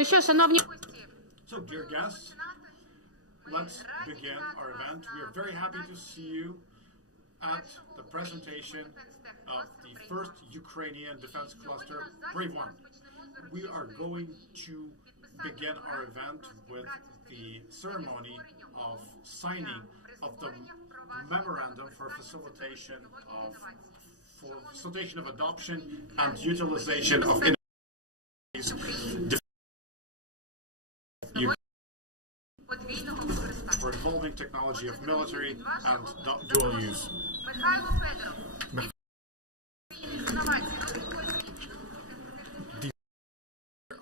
Ну що, шановні гості, So, dear guests, let's begin our event. We are very happy to see you at the presentation of the first Ukrainian defense cluster, BRAVE1. We are going to begin our event with the ceremony of signing of the memorandum for facilitation of adoption and utilization of for involving technology of military and dual use.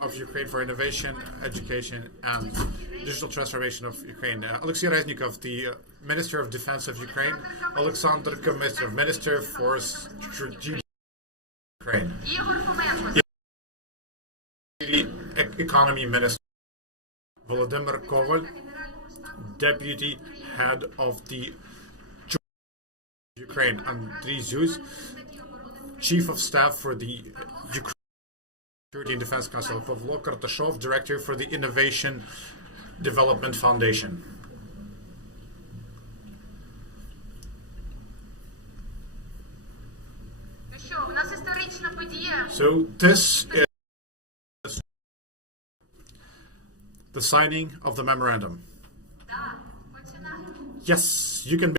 Of Ukraine for innovation, education, and digital transformation of Ukraine. Alexei Reznikov, the Minister of Defense of Ukraine. Alexander Komitov, Minister for Strategic Ukraine. Economy Minister. Volodymyr Koval, Deputy Head of the Ukraine. Andriy Zyus, Chief of Staff for the Ukraine Security and Defense Council. Pavlo Kartashov, Director for the Innovation Development Foundation. So this is the signing of the memorandum. Yes, you can.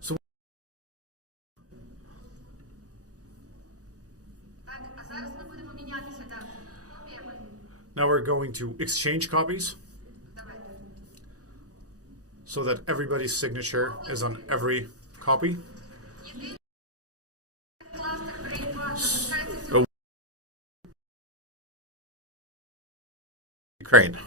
So now we're going to exchange copies so that everybody's signature is on every copy. Ukraine.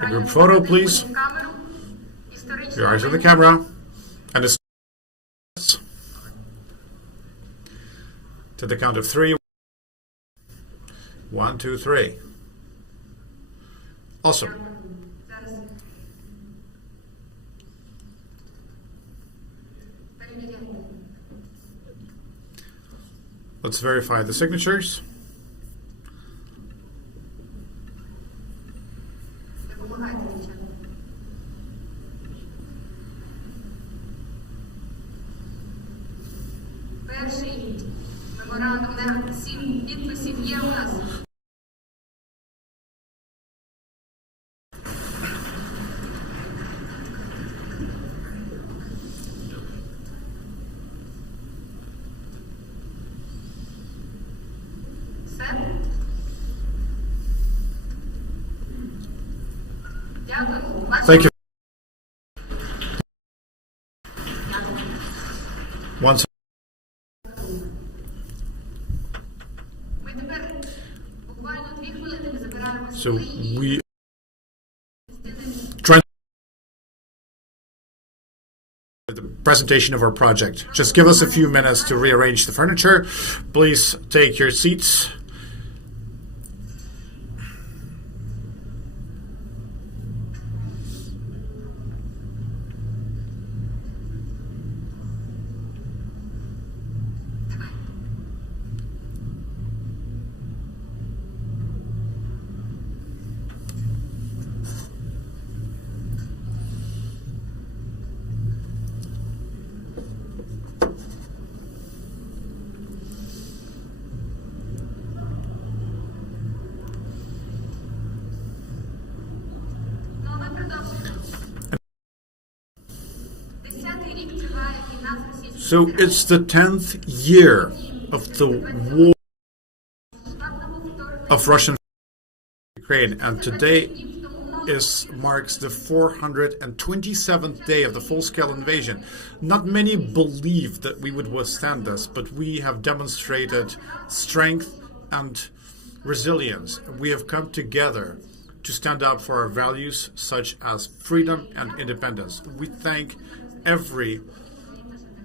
A group photo, please. Your eyes on the camera. And to the count of 3. 1, 2, 3. Awesome. Let's verify the signatures. Перший меморандум на 7 підписів є у нас. Thank you. One second. So we the presentation of our project. Just give us a few minutes to rearrange the furniture. Please take your seats. So it's the 10th year of the war of Russian Ukraine, and today marks the 427th day of the full-scale invasion. Not many believed that we would withstand this, but we have demonstrated strength and resilience. We have come together to stand up for our values such as freedom and independence. We thank every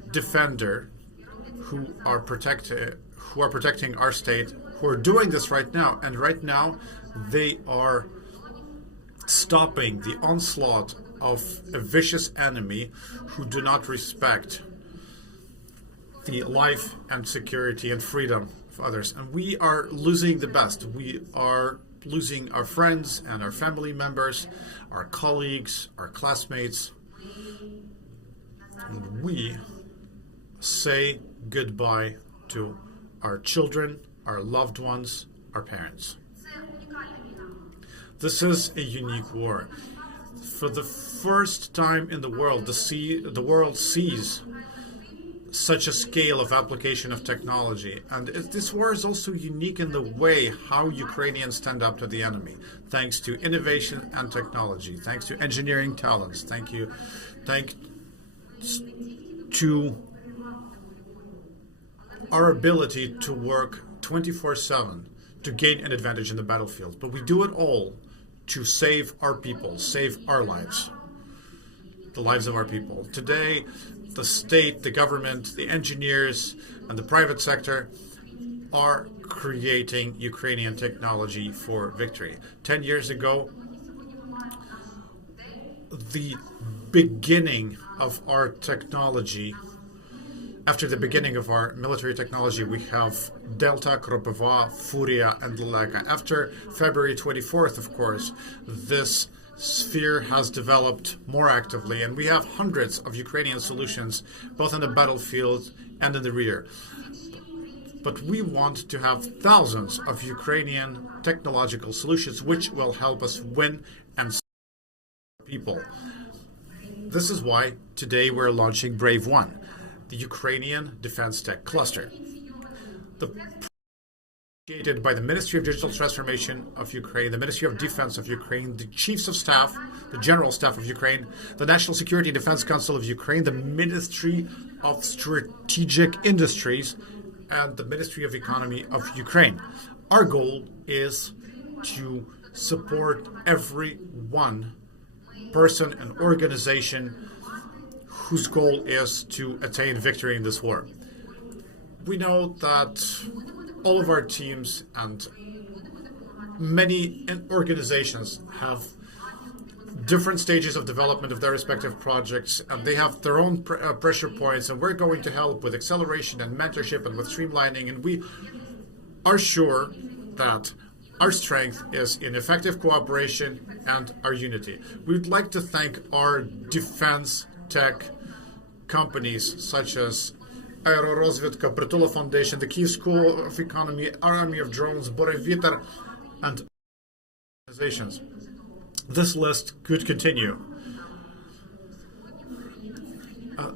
defender who are protecting our state, who are doing this right now, and right now they are stopping the onslaught of a vicious enemy who do not respect the life and security and freedom of others. And we are losing the best. We are losing our friends and our family members, our colleagues, our classmates. And we say goodbye to our children, our loved ones, our parents. This is a unique war. For the first time in the world, the world sees such a scale of application of technology. And this war is also unique in the way how Ukrainians stand up to the enemy, thanks to innovation and technology, thanks to engineering talents, thanks to our ability to work 24/7 to gain an advantage in the battlefield. But we do it all to save our people, save our lives, the lives of our people. Today, the state, the government, the engineers, and the private sector are creating Ukrainian technology for victory. 10 years ago, the beginning of our technology, after the beginning of our military technology, we have Delta, Kropova, Furia, and Leka. After February 24th, of course, this sphere has developed more actively, and we have hundreds of Ukrainian solutions, both in the battlefield and in the rear. But we want to have thousands of Ukrainian technological solutions, which will help us win and save people. This is why today we're launching BRAVE1, the Ukrainian Defense Tech Cluster. Created by the Ministry of Digital Transformation of Ukraine, the Ministry of Defense of Ukraine, the Chiefs of Staff, the General Staff of Ukraine, the National Security and Defense Council of Ukraine, the Ministry of Strategic Industries, and the Ministry of Economy of Ukraine. Our goal is to support every one person and organization whose goal is to attain victory in this war. We know that all of our teams and many organizations have different stages of development of their respective projects, and they have their own pressure points, and we're going to help with acceleration and mentorship and with streamlining, and we are sure that our strength is in effective cooperation and our unity. We would like to thank our defense tech companies such as Aeroroзвідка, Pritulo Foundation, the Key School of Economy, Army of Drones, BRAVE1, and organizations. This list could continue.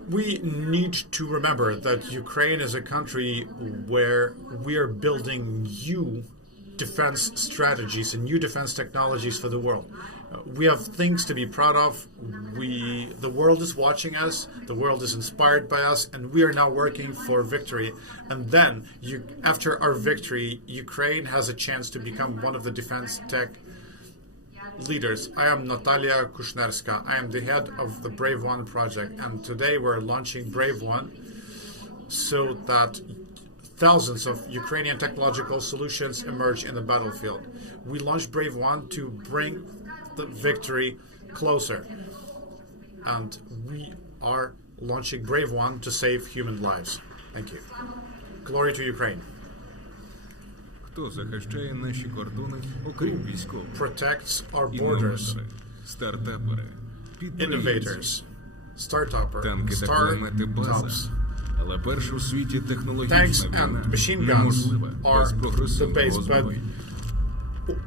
We need to remember that Ukraine is a country where we are building new defense strategies and new defense technologies for the world. We have things to be proud of. The world is watching us, the world is inspired by us, and we are now working for victory. And then, after our victory, Ukraine has a chance to become one of the defense tech leaders. I am Natalia Kushnerska. I am the head of the BRAVE1 project, and today we're launching BRAVE1 so that thousands of Ukrainian technological solutions emerge in the battlefield. We launched BRAVE1 to bring the victory closer, and we are launching BRAVE1 to save human lives. Thank you. Glory to Ukraine. Хто захищає наші кордони, окрім військових? Protects our borders. Стартапери, Innovators. танки та кулемети база. Startups. Але перша у світі Tanks технологічна and війна machine guns неможлива are без the прогресивного base, but озброєння.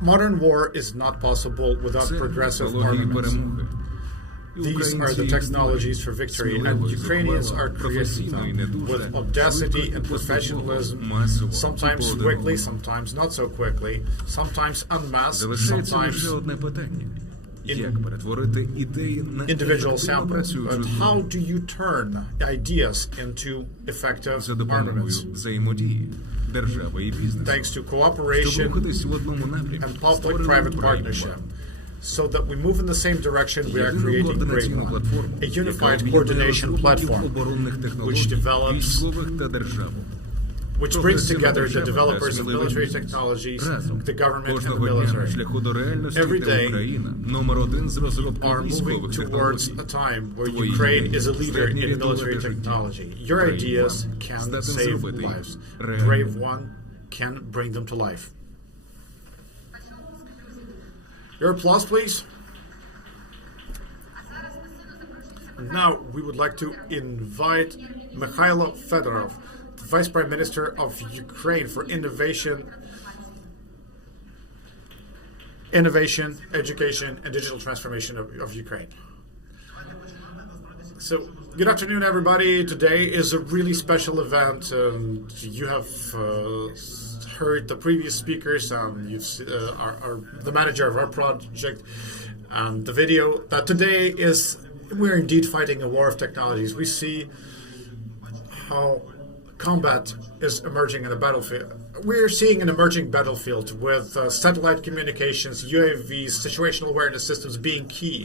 modern war is not possible without Це progressive технології armaments. перемоги. These are the technologies for victory, and Ukrainians are creating them with audacity and professionalism, sometimes quickly, sometimes not so quickly, sometimes en masse, Залишається sometimes лише одне питання. Як перетворити ідеї на individual ефективно samples. працюючу But how зброю? do you turn ideas into effective За допомогою armaments? взаємодії держави і бізнесу. Thanks to Щоб cooperation рухатись в одному напрямку, and public-private створено partnership. So that we move in the same direction, we are єдину creating координаційну BRAVE1, платформу, a яка unified об'єднує coordination розробників platform, оборонних which технологій, develops військових та державу. which brings together the developers of military technologies, the government and the Кожного дня на military. шляху до реальності Every де day Україна номер один з розробки Are moving військових towards технологій. a time where Твої Ukraine ідеї is a leader здатні in military рятувати technology. життя. Your BRAVE1 ideas can здатен save зробити їх lives. реальними. BRAVE1 can bring them to life. Your applause, please. And now we would like to invite Mikhailo Fedorov, the Vice Prime Minister of Ukraine for Innovation, Education, and Digital Transformation of Ukraine. So, good afternoon, everybody. Today is a really special event. You have heard the previous speakers. You've the manager of our project, and the video. That today is we're indeed fighting a war of technologies. We see how combat is emerging in a battlefield. We're seeing an emerging battlefield with satellite communications, UAVs, situational awareness systems being key.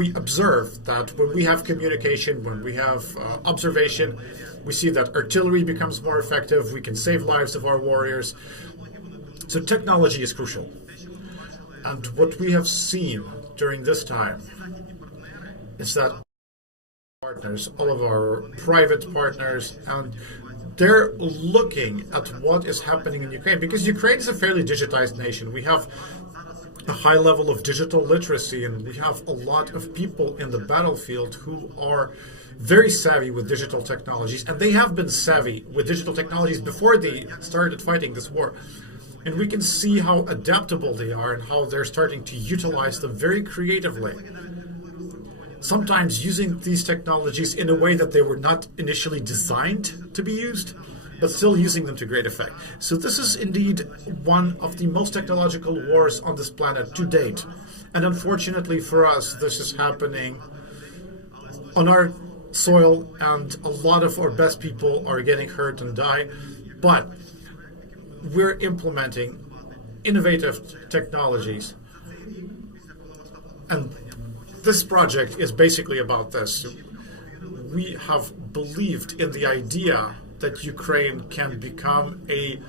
We observe that when we have communication, when we have observation, we see that artillery becomes more effective. We can save lives of our warriors. So technology is crucial. And what we have seen during this time is that partners, all of our private partners, and they're looking at what is happening in Ukraine, because Ukraine is a fairly digitized nation. We have a high level of digital literacy, and we have a lot of people in the battlefield who are very savvy with digital technologies, and they have been savvy with digital technologies before they started fighting this war. And we can see how adaptable they are and how they're starting to utilize them very creatively. Sometimes using these technologies in a way that they were not initially designed to be used, but still using them to great effect. So this is indeed one of the most technological wars on this planet to date. And unfortunately for us, this is happening on our soil, and a lot of our best people are getting hurt and die. But we're implementing innovative technologies. And this project is basically about this. We have believed in the idea that Ukraine can become a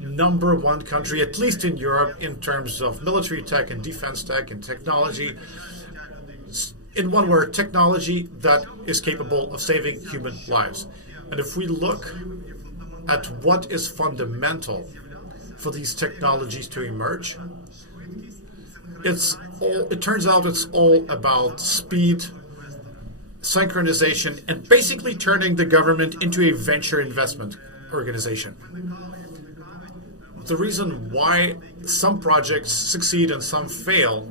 #1 country, at least in Europe, in terms of military tech and defense tech and technology. In one word, technology that is capable of saving human lives. And if we look at what is fundamental for these technologies to emerge, it turns out it's all about speed, synchronization, and basically turning the government into a venture investment organization. The reason why some projects succeed and some fail,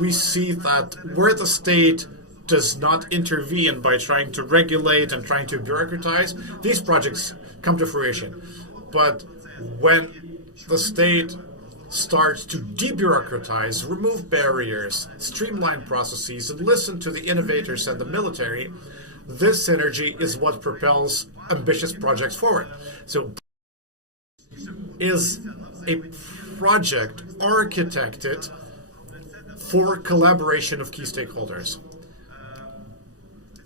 we see that where the state does not intervene by trying to regulate and trying to bureaucratize, these projects come to fruition. But when the state starts to debureaucratize, remove barriers, streamline processes, and listen to the innovators and the military, this synergy is what propels ambitious projects forward. So is a project architected for collaboration of key stakeholders,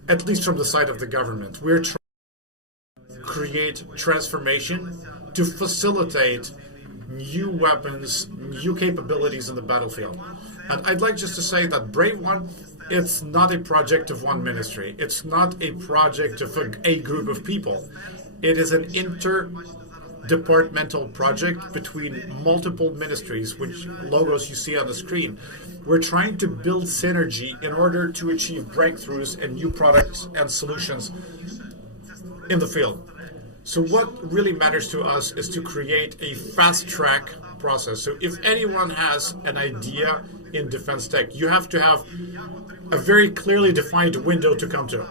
at least from the side of the government. We're trying to create transformation to facilitate new weapons, new capabilities in the battlefield. And I'd like just to say that BRAVE1, it's not a project of one ministry. It's not a project of a group of people. It is an interdepartmental project between multiple ministries, which logos you see on the screen. We're trying to build synergy in order to achieve breakthroughs and new products and solutions in the field. So what really matters to us is to create a fast-track process. So if anyone has an idea in defense tech, you have to have a very clearly defined window to come to.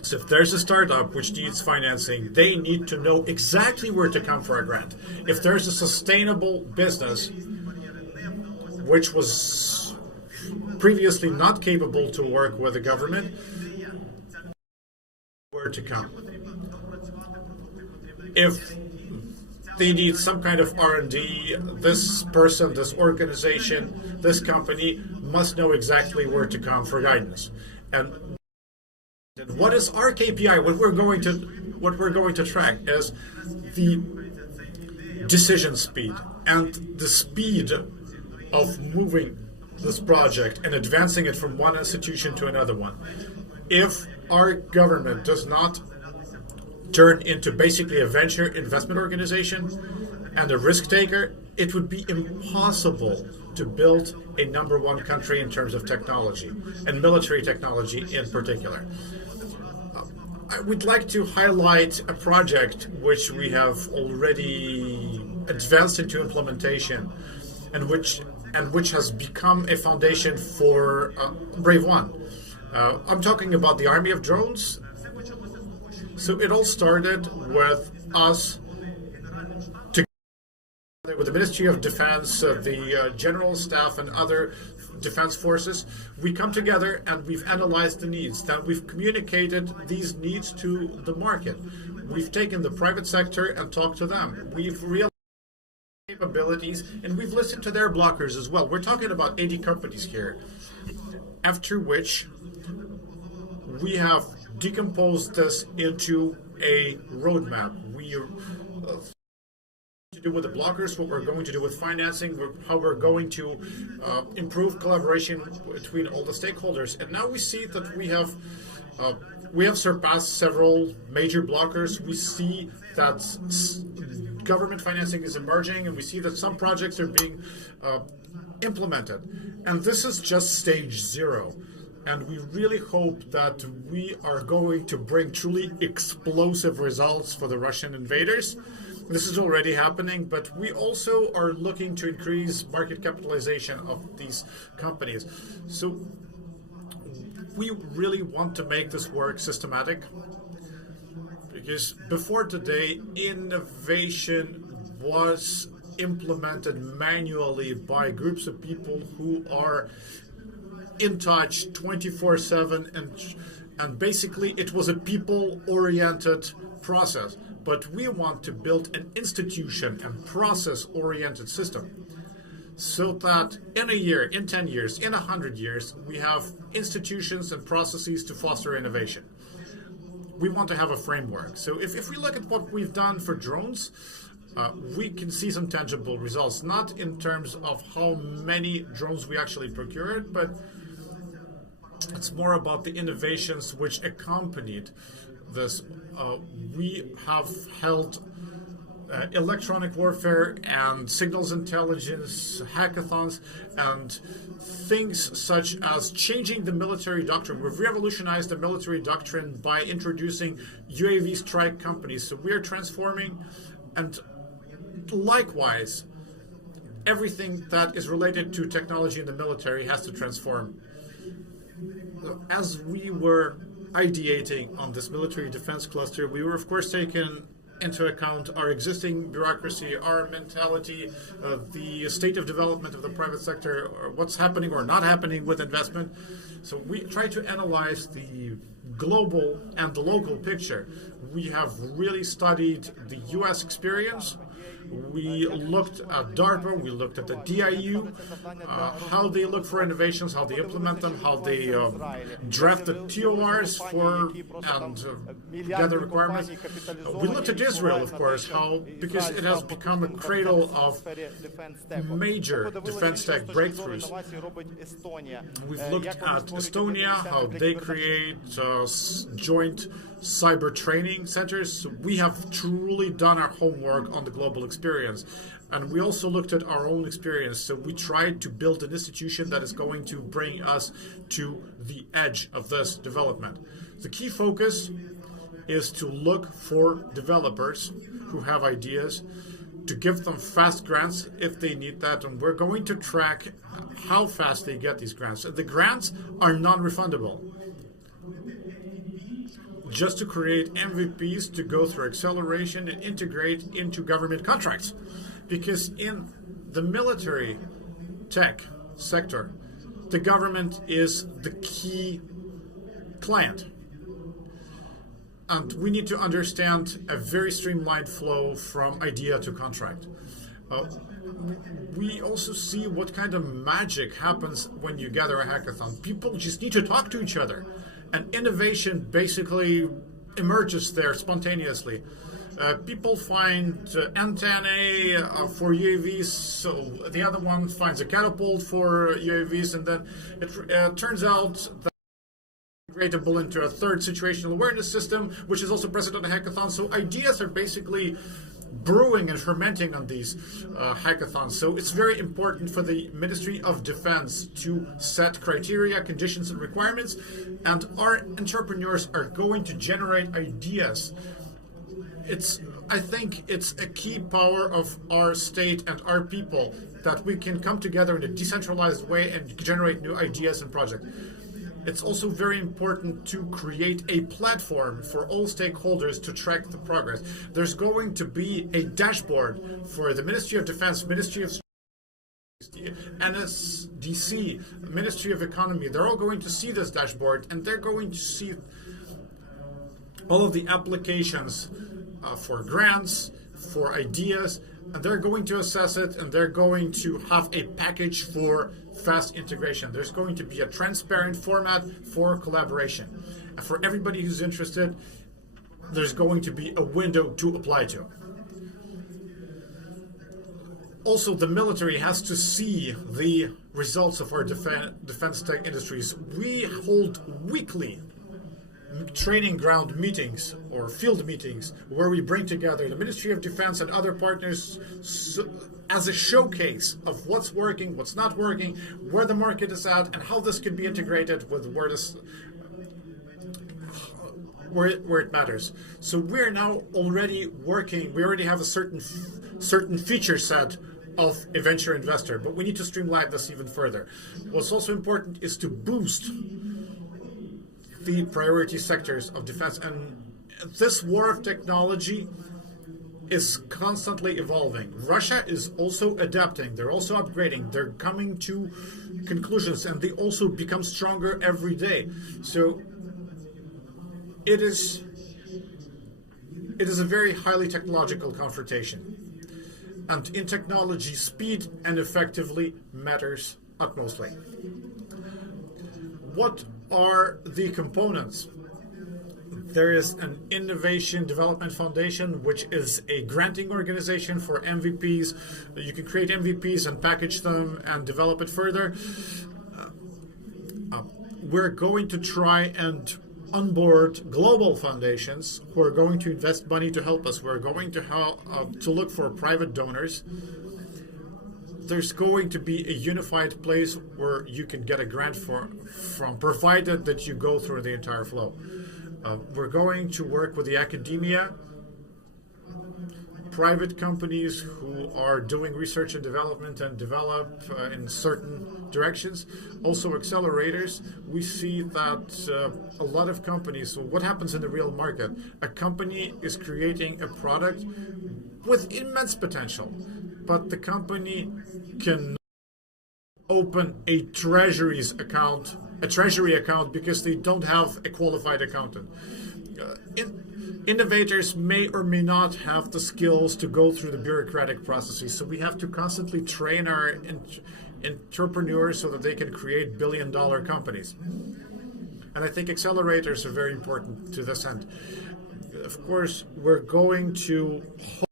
So if there's a startup which needs financing, they need to know exactly where to come for a grant. If there's a sustainable business which was previously not capable to work with the government, where to come. If they need some kind of R&D, this person, this organization, this company must know exactly where to come for guidance. And What is our KPI? What we're going to track is the decision speed and the speed of moving this project and advancing it from one institution to another one. If our government does not turn into basically a venture investment organization and a risk taker, it would be impossible to build a number one country in terms of technology, and military technology in particular. I would like to highlight a project which we have already advanced into implementation, and which has become a foundation for BRAVE1. I'm talking about the Army of Drones. So it all started with us with the Ministry of Defense, the General Staff, and other defense forces. We come together and we've analyzed the needs. Then we've communicated these needs to the market. We've taken the private sector and talked to them. We've realized capabilities, and we've listened to their blockers as well. We're talking about 80 companies here. After which, we have decomposed this into a roadmap. We to do with the blockers, what we're going to do with financing, how we're going to improve collaboration between all the stakeholders. And now we see that we have surpassed several major blockers. We see that government financing is emerging, and we see that some projects are being implemented. And this is just stage 0. And we really hope that we are going to bring truly explosive results for the Russian invaders. This is already happening, but we also are looking to increase market capitalization of these companies. So we really want to make this work systematic, because before today, innovation was implemented manually by groups of people who are in touch 24/7, and basically it was a people-oriented process. But we want to build an institution and process-oriented system, so that in a year, in 10 years, in 100 years, we have institutions and processes to foster innovation. We want to have a framework. So if we look at what we've done for drones, we can see some tangible results, not in terms of how many drones we actually procured, but it's more about the innovations which accompanied this. We have held electronic warfare and signals intelligence hackathons and things such as changing the military doctrine. We've revolutionized the military doctrine by introducing UAV strike companies. So we are transforming, and likewise, everything that is related to technology in the military has to transform. As we were ideating on this military defense cluster, we were of course taking into account our existing bureaucracy, our mentality, the state of development of the private sector, or what's happening or not happening with investment. So we try to analyze the global and the local picture. We have really studied the US experience. We looked at DARPA, we looked at the DIU, how they look for innovations, how they implement them, how they draft the TORs for and gather requirements. We looked at Israel, of course, because it has become a cradle of major defense tech breakthroughs. We've looked at Estonia, how they create joint cyber training centers. So we have truly done our homework on the global experience. And we also looked at our own experience. So we tried to build an institution that is going to bring us to the edge of this development. The key focus is to look for developers who have ideas, to give them fast grants if they need that. And we're going to track how fast they get these grants. The grants are non-refundable. Just to create MVPs to go through acceleration and integrate into government contracts. Because in the military tech sector, the government is the key client. And we need to understand a very streamlined flow from idea to contract. We also see what kind of magic happens when you gather a hackathon. People just need to talk to each other. and innovation basically emerges there spontaneously. People find antennae for UAVs, so the other one finds a catapult for UAVs, and then it turns out that integrable into a third situational awareness system, which is also present on the hackathon. So ideas are basically brewing and fermenting on these hackathons. So it's very important for the Ministry of Defense to set criteria, conditions, and requirements, and our entrepreneurs are going to generate ideas. I think it's a key power of our state and our people that we can come together in a decentralized way and generate new ideas and projects. It's also very important to create a platform for all stakeholders to track the progress. There's going to be a dashboard for the Ministry of Defense, Ministry of NSDC, Ministry of Economy. They're all going to see this dashboard, and they're going to see all of the applications for grants, for ideas, and they're going to assess it, and they're going to have a package for fast integration. There's going to be a transparent format for collaboration. And for everybody who's interested, there's going to be a window to apply to. Also, the military has to see the results of our defense tech industries. We hold weekly training ground meetings or field meetings where we bring together the Ministry of Defense and other partners as a showcase of what's working, what's not working, where the market is at, and how this can be integrated with where it matters. So we're now already working. We already have a certain feature set of a venture investor, but we need to streamline this even further. What's also important is to boost the priority sectors of defense, and this war of technology is constantly evolving. Russia is also adapting, they're also upgrading, they're coming to conclusions, and they also become stronger every day. So it is a very highly technological confrontation, and in technology, speed and effectively matters utmostly. What are the components? There is an Innovation Development Foundation, which is a granting organization for MVPs. You can create MVPs and package them and develop it further. We're going to try and onboard global foundations who are going to invest money to help us. We're going to look for private donors. There's going to be a unified place where you can get a grant from, provided that you go through the entire flow. We're going to work with the academia, private companies who are doing research and development and develop in certain directions. Also accelerators. We see that a lot of companies, so what happens in the real market? A company is creating a product with immense potential, but the company can open a treasury account because they don't have a qualified accountant. Innovators may or may not have the skills to go through the bureaucratic processes, so we have to constantly train our entrepreneurs so that they can create billion-dollar companies. And I think accelerators are very important to this end. Of course, we're going to hold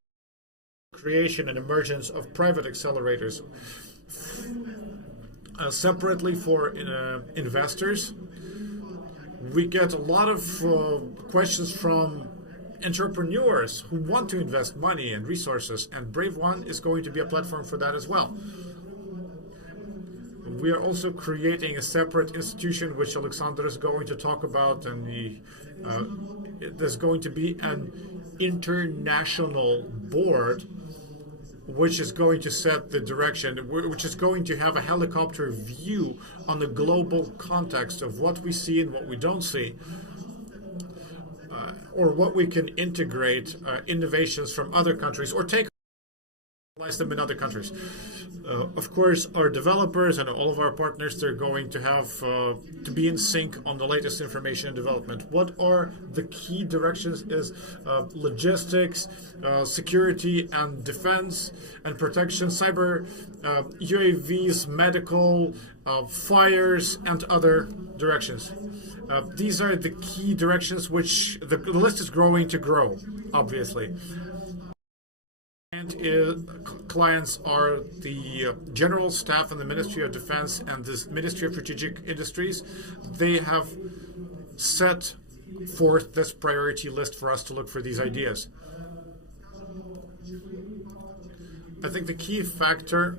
creation and emergence of private accelerators separately for investors. We get a lot of questions from entrepreneurs who want to invest money and resources, and BRAVE1 is going to be a platform for that as well. We are also creating a separate institution, which Alexander is going to talk about, and there's going to be an international board which is going to set the direction, which is going to have a helicopter view on the global context of what we see and what we don't see, or what we can integrate innovations from other countries or take them in other countries. Of course, our developers and all of our partners, they're going to have to be in sync on the latest information and development. What are the key directions is logistics, security and defense and protection, cyber, UAVs, medical, fires, and other directions. These are the key directions which the list is growing to grow, obviously. Clients are the General Staff and the Ministry of Defense and the Ministry of Strategic Industries. They have set forth this priority list for us to look for these ideas. I think the key factor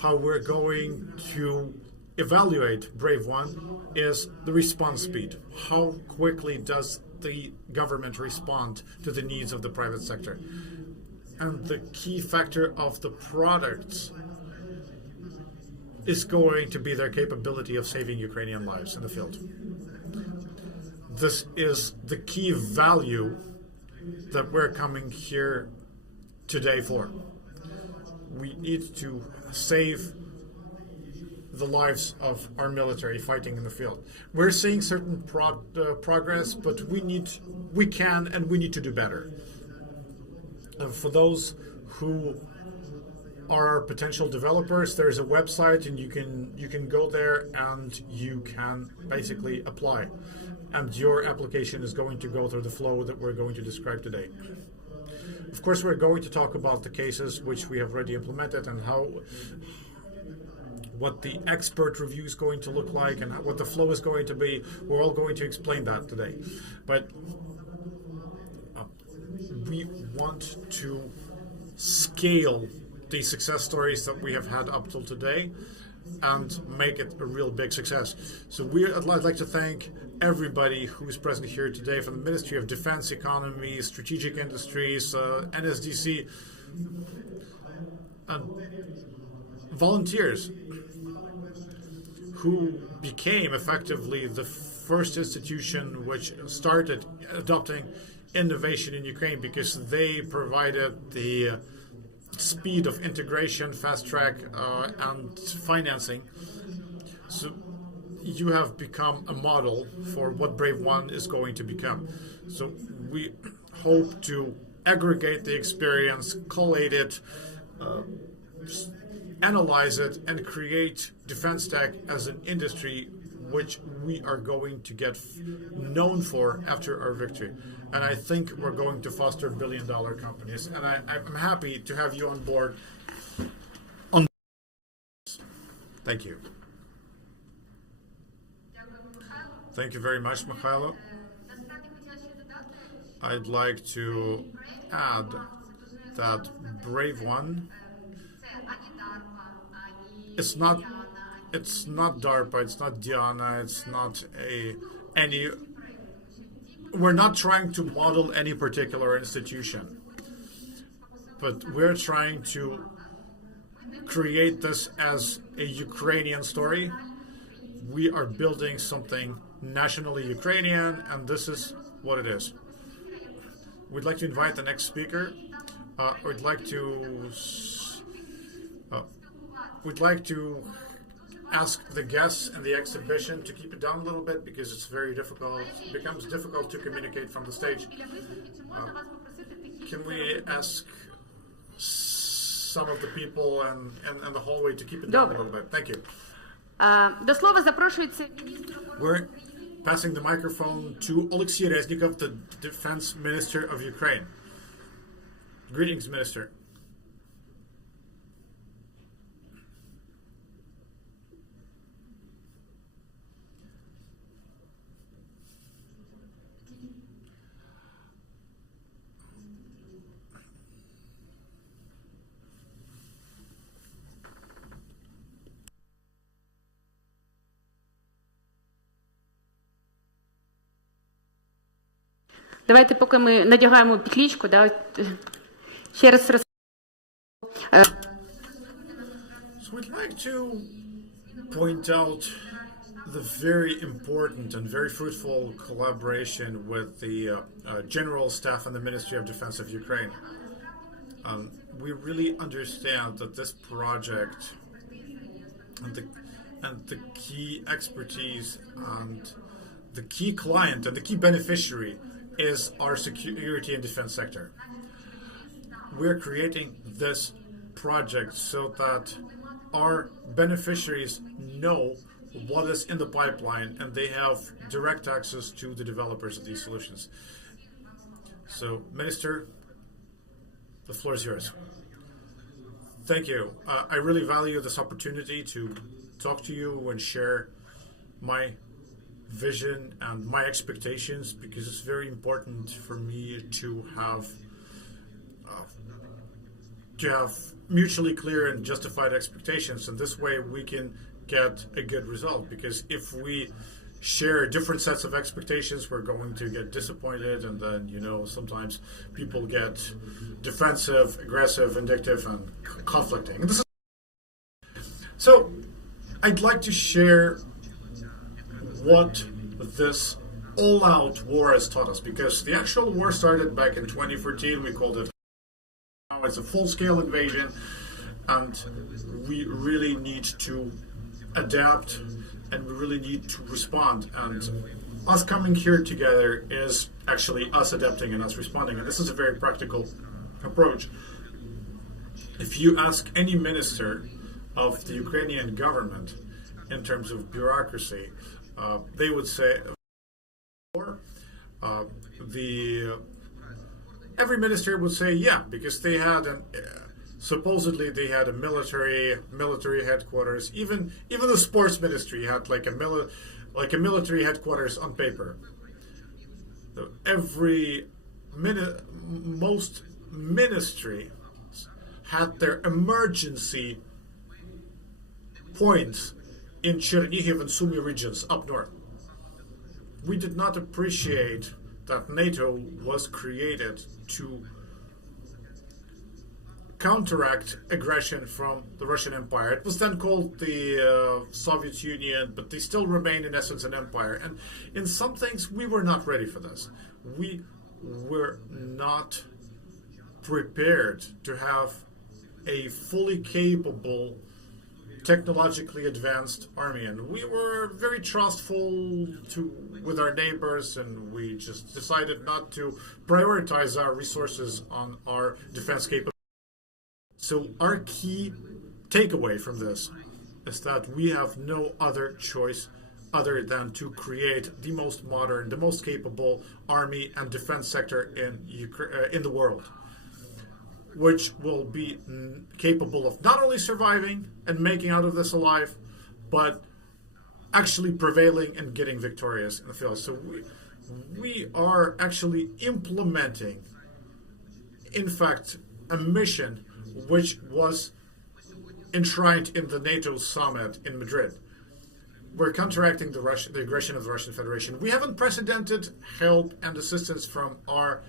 how we're going to evaluate BRAVE1 is the response speed. How quickly does the government respond to the needs of the private sector? And the key factor of the products is going to be their capability of saving Ukrainian lives in the field. This is the key value that we're coming here today for. We need to save the lives of our military fighting in the field. We're seeing certain progress, but we can and we need to do better. For those who are potential developers, there's a website and you can go there and you can basically apply. And your application is going to go through the flow that we're going to describe today. Of course, we're going to talk about the cases which we have already implemented and what the expert review is going to look like and what the flow is going to be. We're all going to explain that today. But we want to scale the success stories that we have had up till today and make it a real big success. So I'd like to thank everybody who's present here today from the Ministry of Defense, Economy, Strategic Industries, NSDC, and volunteers who became effectively the first institution which started adopting innovation in Ukraine because they provided the speed of integration, fast track, and financing. So you have become a model for what BRAVE1 is going to become. So we hope to aggregate the experience, collate it, analyze it, and create defense tech as an industry which we are going to get known for after our victory. And I think we're going to foster billion-dollar companies. And I'm happy to have you on board. Thank you. Thank you very much, Mikhailo. I'd like to add that BRAVE1 it's not DARPA, it's not Diana, it's not we're not trying to model any particular institution, but we're trying to create this as a Ukrainian story. We are building something nationally Ukrainian, and this is what it is. We'd like to invite the next speaker. We'd like to ask the guests in the exhibition to keep it down a little bit because it's very difficult. It becomes difficult to communicate from the stage. Can we ask some of the people in the hallway to keep it down a little bit? Thank you. До слова запрошується We're passing the microphone to Oleksiy Reznikov, the Defense Minister of Ukraine. Greetings, Minister. Давайте, поки ми надягаємо петличку, ще раз So we'd like to point out the very important and very fruitful collaboration with the General Staff and the Ministry of Defense of Ukraine. we really understand that this project and the key expertise and the key client and the key beneficiary is our security and defense sector. We're creating this project so that our beneficiaries know what is in the pipeline and they have direct access to the developers of these solutions. So, Minister, the floor is yours. Thank you. I really value this opportunity to talk to you and share my vision and my expectations, because it's very important for me to have mutually clear and justified expectations, and this way we can get a good result. Because if we share different sets of expectations, we're going to get disappointed, and then, you know, sometimes people get defensive, aggressive, vindictive, and conflicting. And so I'd like to share what this all-out war has taught us, because the actual war started back in 2014. We called it, now it's a full-scale invasion, and we really need to adapt, and we really need to respond. And us coming here together is actually us adapting and us responding. And this is a very practical approach. If you ask any minister of the Ukrainian government in terms of bureaucracy, they would say, every minister would say, yeah, because they had supposedly they had a military headquarters. Even the sports ministry had like a military headquarters on paper. Most ministry had their emergency points in Chernihiv and Sumy regions up north. We did not appreciate that NATO was created to counteract aggression from the Russian Empire. It was then called the Soviet Union, but they still remain in essence an empire. And in some things, we were not ready for this. We were not prepared to have a fully capable, technologically advanced army. And we were very trustful with our neighbors, and we just decided not to prioritize our resources on our defense capabilities. So our key takeaway from this is that we have no other choice other than to create the most modern, the most capable army and defense sector in the world, which will be capable of not only surviving and making out of this alive, but actually prevailing and getting victorious in the field. So we are actually implementing, in fact, a mission which was enshrined in the NATO summit in Madrid. We're counteracting the aggression of the Russian Federation. We have unprecedented help and assistance from our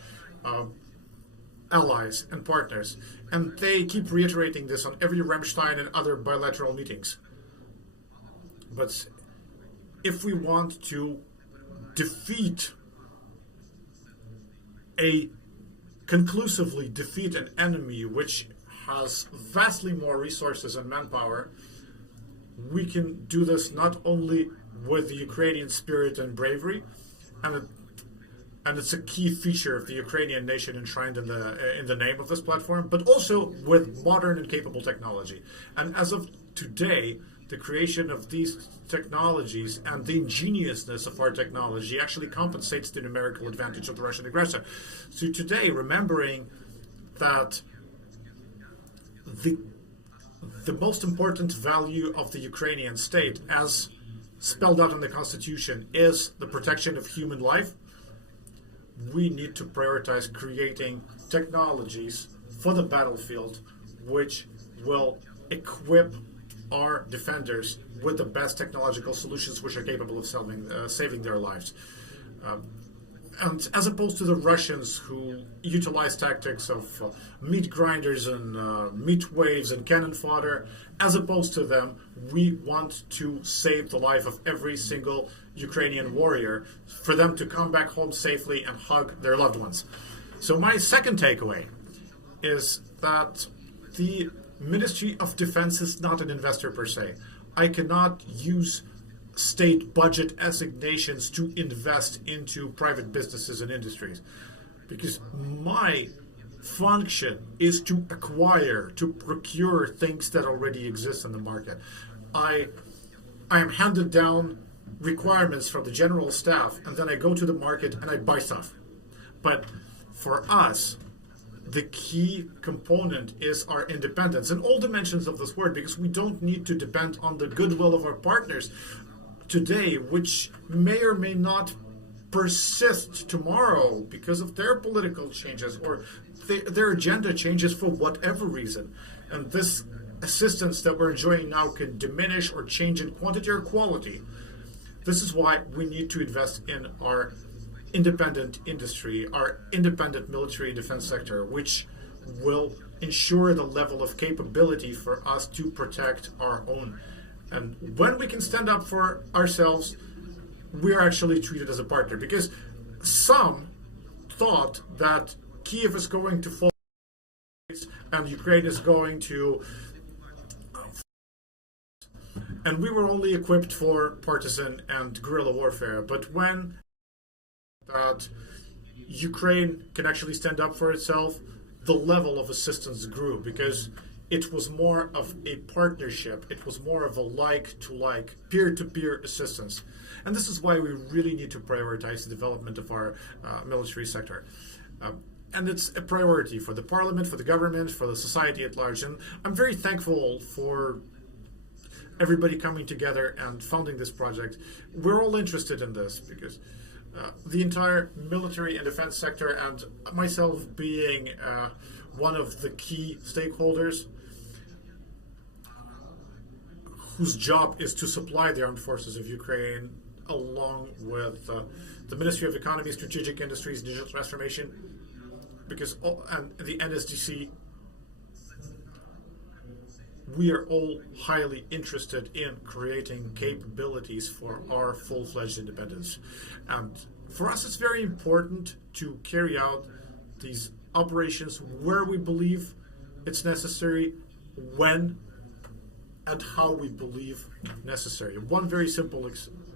allies and partners, and they keep reiterating this on every Ramstein and other bilateral meetings. But if we want to conclusively defeat an enemy which has vastly more resources and manpower, we can do this not only with the Ukrainian spirit and bravery, and it's a key feature of the Ukrainian nation enshrined in the name of this platform, but also with modern and capable technology. And as of today, the creation of these technologies and the ingeniousness of our technology actually compensates the numerical advantage of the Russian aggressor. So today, remembering that the most important value of the Ukrainian state, as spelled out in the Constitution, is the protection of human life, we need to prioritize creating technologies for the battlefield which will equip our defenders with the best technological solutions which are capable of saving their lives. And as opposed to the Russians who utilize tactics of meat grinders and meat waves and cannon fodder, as opposed to them, we want to save the life of every single Ukrainian warrior for them to come back home safely and hug their loved ones. So my second takeaway is that the Ministry of Defense is not an investor per se. I cannot use state budget assignations to invest into private businesses and industries, because my function is to acquire, to procure things that already exist in the market. I am handed down requirements from the general staff, and then I go to the market and I buy stuff. But for us, the key component is our independence in all dimensions of this word, because we don't need to depend on the goodwill of our partners today, which may or may not persist tomorrow because of their political changes or their agenda changes for whatever reason. And this assistance that we're enjoying now can diminish or change in quantity or quality. This is why we need to invest in our independent industry, our independent military defense sector, which will ensure the level of capability for us to protect our own. And when we can stand up for ourselves, we are actually treated as a partner, because some thought that Kiev is going to fall and Ukraine is going to, and we were only equipped for partisan and guerrilla warfare. But when that Ukraine can actually stand up for itself, the level of assistance grew, because it was more of a partnership. It was more of a like-to-like, peer-to-peer assistance. And this is why we really need to prioritize the development of our military sector. And it's a priority for the parliament, for the government, for the society at large. And I'm very thankful for everybody coming together and founding this project. We're all interested in this, because the entire military and defense sector, and myself being one of the key stakeholders whose job is to supply the armed forces of Ukraine, along with the Ministry of Economy, Strategic Industries, Digital Transformation, and the NSDC, we are all highly interested in creating capabilities for our full-fledged independence. And for us, it's very important to carry out these operations where we believe it's necessary, when and how we believe necessary. One very simple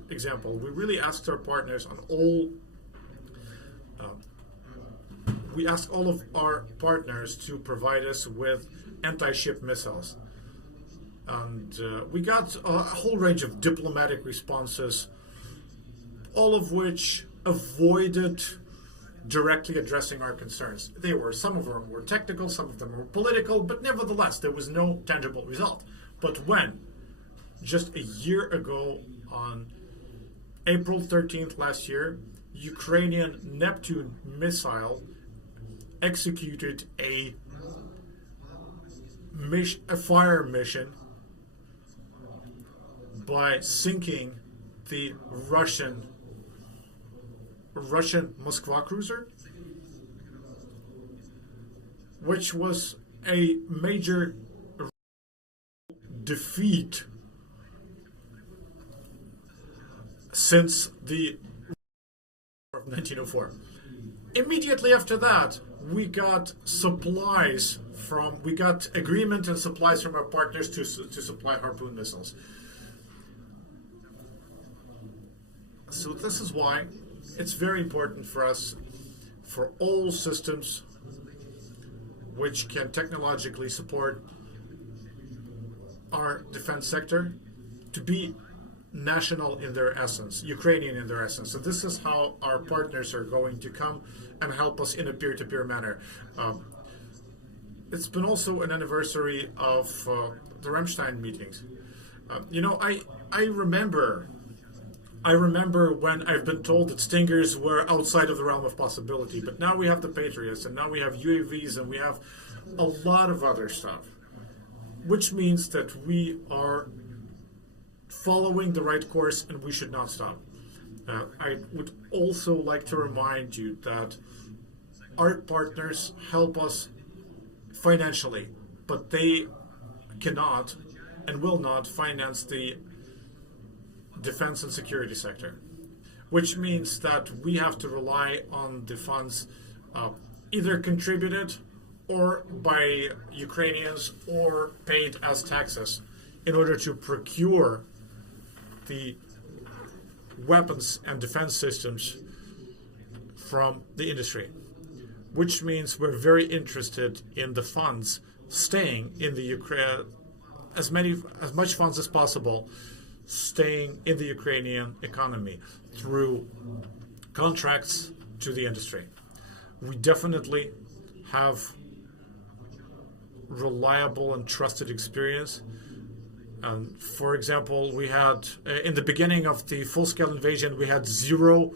example, we really asked our partners on all, we asked all of our partners to provide us with anti-ship missiles. And we got a whole range of diplomatic responses, all of which avoided directly addressing our concerns. Some of them were technical, some of them were political, but nevertheless, there was no tangible result. But when, just a year ago, on April 13th last year, Ukrainian Neptune missile executed a fire mission by sinking the Russian Moskva cruiser, which was a major defeat since the war of 1904. Immediately after that, we got agreement and supplies from our partners to supply Harpoon missiles. So this is why it's very important for us, for all systems which can technologically support our defense sector, to be national in their essence, Ukrainian in their essence. So this is how our partners are going to come and help us in a peer-to-peer manner. It's been also an anniversary of the Ramstein meetings. I remember when I've been told that Stingers were outside of the realm of possibility, but now we have the Patriots, and now we have UAVs, and we have a lot of other stuff, which means that we are following the right course and we should not stop. I would also like to remind you that our partners help us financially, but they cannot and will not finance the defense and security sector, which means that we have to rely on the funds either contributed or by Ukrainians or paid as taxes in order to procure the weapons and defense systems from the industry, which means we're very interested in the funds staying in the Ukraine, as much funds as possible staying in the Ukrainian economy through contracts to the industry. We definitely have reliable and trusted experience. For example, we had, in the beginning of the full-scale invasion, we had 0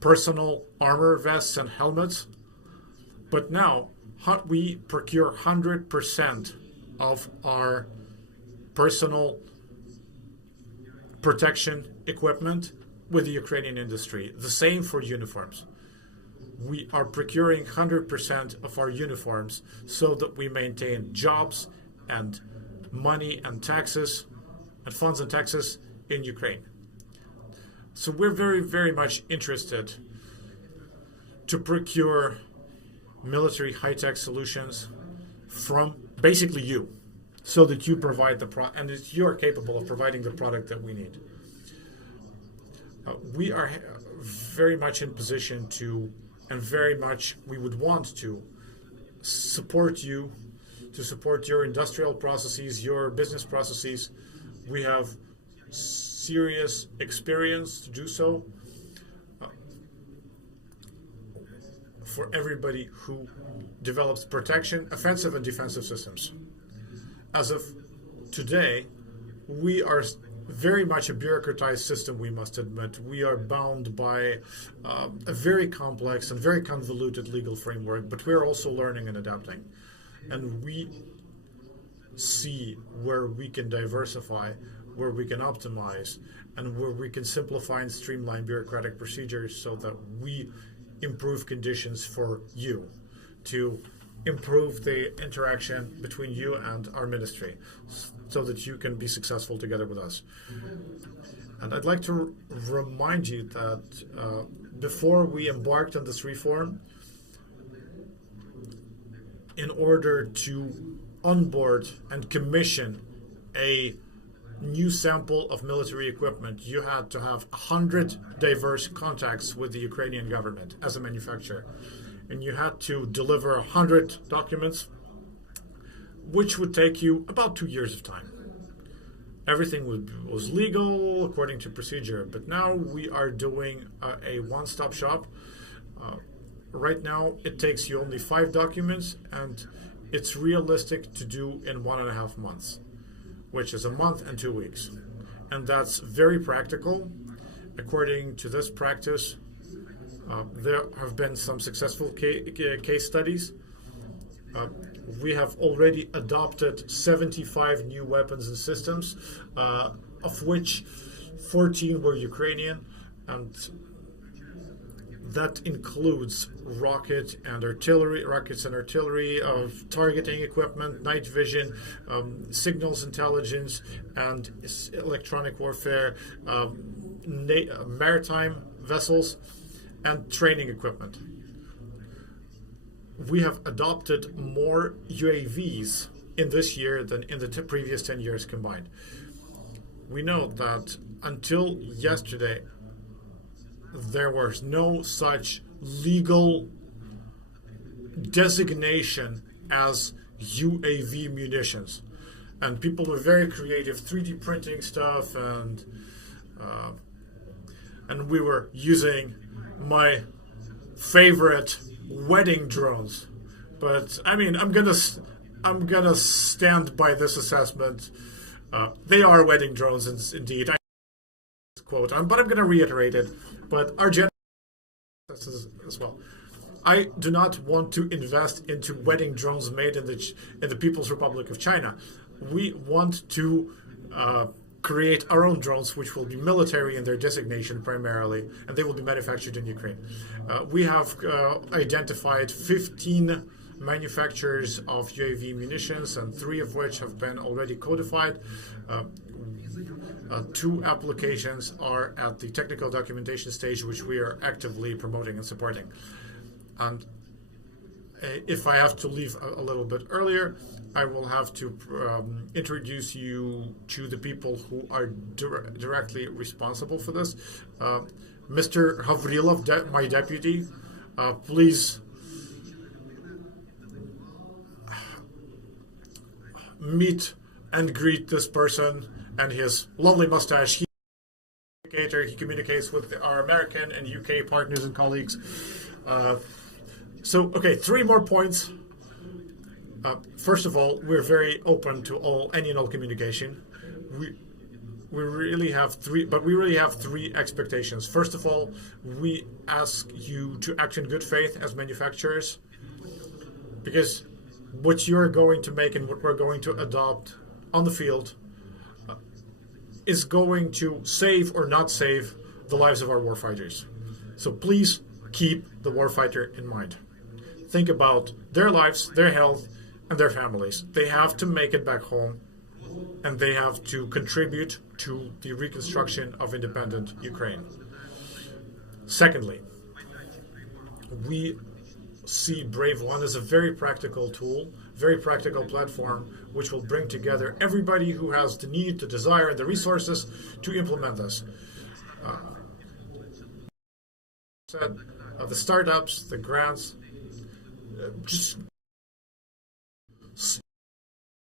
personal armor vests and helmets. But now we procure 100% of our personal protection equipment with the Ukrainian industry. The same for uniforms. We are procuring 100% of our uniforms so that we maintain jobs and money and taxes and funds and taxes in Ukraine. So we're very, very much interested to procure military high-tech solutions from basically you, so that you provide the and that you are capable of providing the product that we need. We are very much in position to, and very much we would want to support you, to support your industrial processes, your business processes. We have serious experience to do so. For everybody who develops protection, offensive and defensive systems. As of today, we are very much a bureaucratized system, we must admit. We are bound by a very complex and very convoluted legal framework, but we're also learning and adapting. And we see where we can diversify, where we can optimize, and where we can simplify and streamline bureaucratic procedures so that we improve conditions for you, to improve the interaction between you and our ministry so that you can be successful together with us. And I'd like to remind you that before we embarked on this reform, in order to onboard and commission a new sample of military equipment, you had to have 100 diverse contacts with the Ukrainian government as a manufacturer. And you had to deliver 100 documents, which would take you about 2 years of time. Everything was legal according to procedure, but now we are doing a one-stop shop. Right now, it takes you only 5 documents, and it's realistic to do in 1.5 months, which is a month and 2 weeks. And that's very practical. According to this practice, there have been some successful case studies. We have already adopted 75 new weapons and systems, of which 14 were Ukrainian, and that includes rockets and artillery, targeting equipment, night vision, signals intelligence, and electronic warfare, maritime vessels, and training equipment. We have adopted more UAVs in this year than in the previous 10 years combined. We know that until yesterday, there was no such legal designation as UAV munitions. And people were very creative, 3D printing stuff, and we were using my favorite wedding drones. But I mean, I'm gonna stand by this assessment. They are wedding drones, indeed. Quote, but I'm gonna reiterate it. But our general as well. I do not want to invest into wedding drones made in the People's Republic of China. We want to create our own drones, which will be military in their designation primarily, and they will be manufactured in Ukraine. We have identified 15 manufacturers of UAV munitions, and 3 of which have been already codified. 2 applications are at the technical documentation stage, which we are actively promoting and supporting. And if I have to leave a little bit earlier, I will have to introduce you to the people who are directly responsible for this. Mr. Havrilov, my deputy, please meet and greet this person and his lovely mustache. He communicates with our American and UK partners and colleagues. Okay, 3 more points. First of all, we're very open to any and all communication. We really have three expectations. First of all, we ask you to act in good faith as manufacturers, because what you're going to make and what we're going to adopt on the field is going to save or not save the lives of our warfighters. So please keep the warfighter in mind. Think about their lives, their health, and their families. They have to make it back home, and they have to contribute to the reconstruction of independent Ukraine. Secondly, we see BRAVE1 as a very practical tool, very practical platform, which will bring together everybody who has the need, the desire, and the resources to implement this. The startups, the grants, just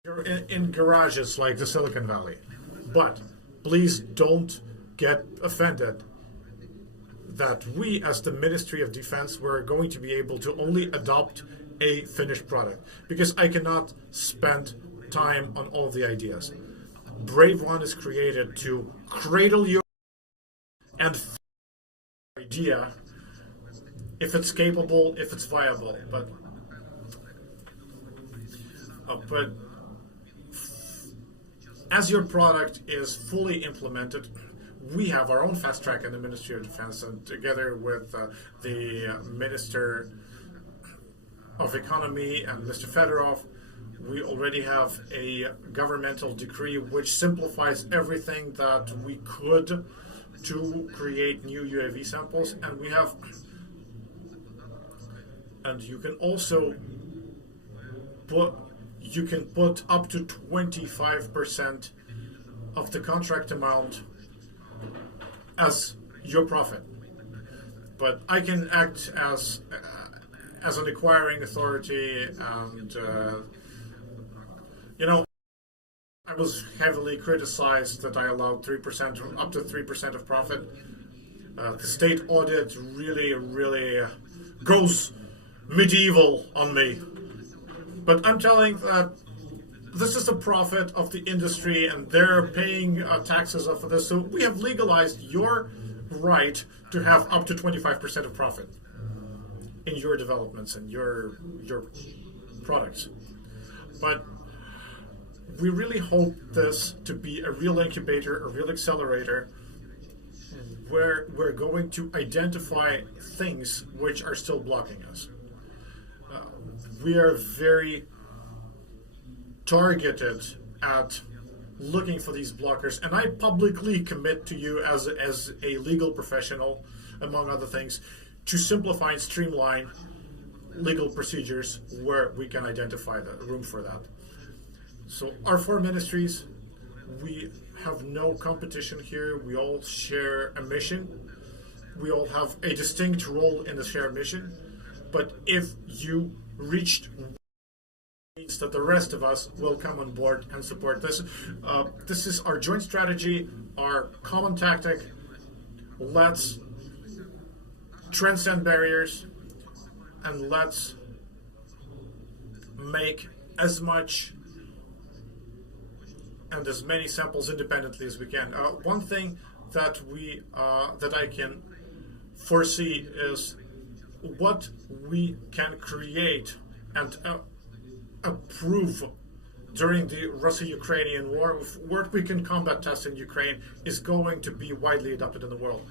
you're in garages like the Silicon Valley. But please don't get offended that we, as the Ministry of Defense, we're going to be able to only adopt a finished product, because I cannot spend time on all the ideas. BRAVE1 is created to cradle your and idea if it's capable, if it's viable. But as your product is fully implemented, we have our own fast track in the Ministry of Defense, and together with the Minister of Economy and Mr. Fedorov, we already have a governmental decree which simplifies everything that we could to create new UAV samples, and we have, and you can also put up to 25% of the contract amount as your profit. But I can act as an acquiring authority, and I was heavily criticized that I allowed 3%, up to 3% of profit. The state audit really goes medieval on me. But I'm telling that this is the profit of the industry, and they're paying taxes off of this. So we have legalized your right to have up to 25% of profit in your developments and your products. But we really hope this to be a real incubator, a real accelerator, where we're going to identify things which are still blocking us. We are very targeted at looking for these blockers, and I publicly commit to you as a legal professional, among other things, to simplify and streamline legal procedures where we can identify the room for that. So our 4 ministries, we have no competition here. We all share a mission. We all have a distinct role in the shared mission. But if you reached, means that the rest of us will come on board and support this. This is our joint strategy, our common tactic. Let's transcend barriers, and let's make as much and as many samples independently as we can. One thing that I can foresee is what we can create and approve during the Russia-Ukrainian war. What we can combat test in Ukraine is going to be widely adopted in the world.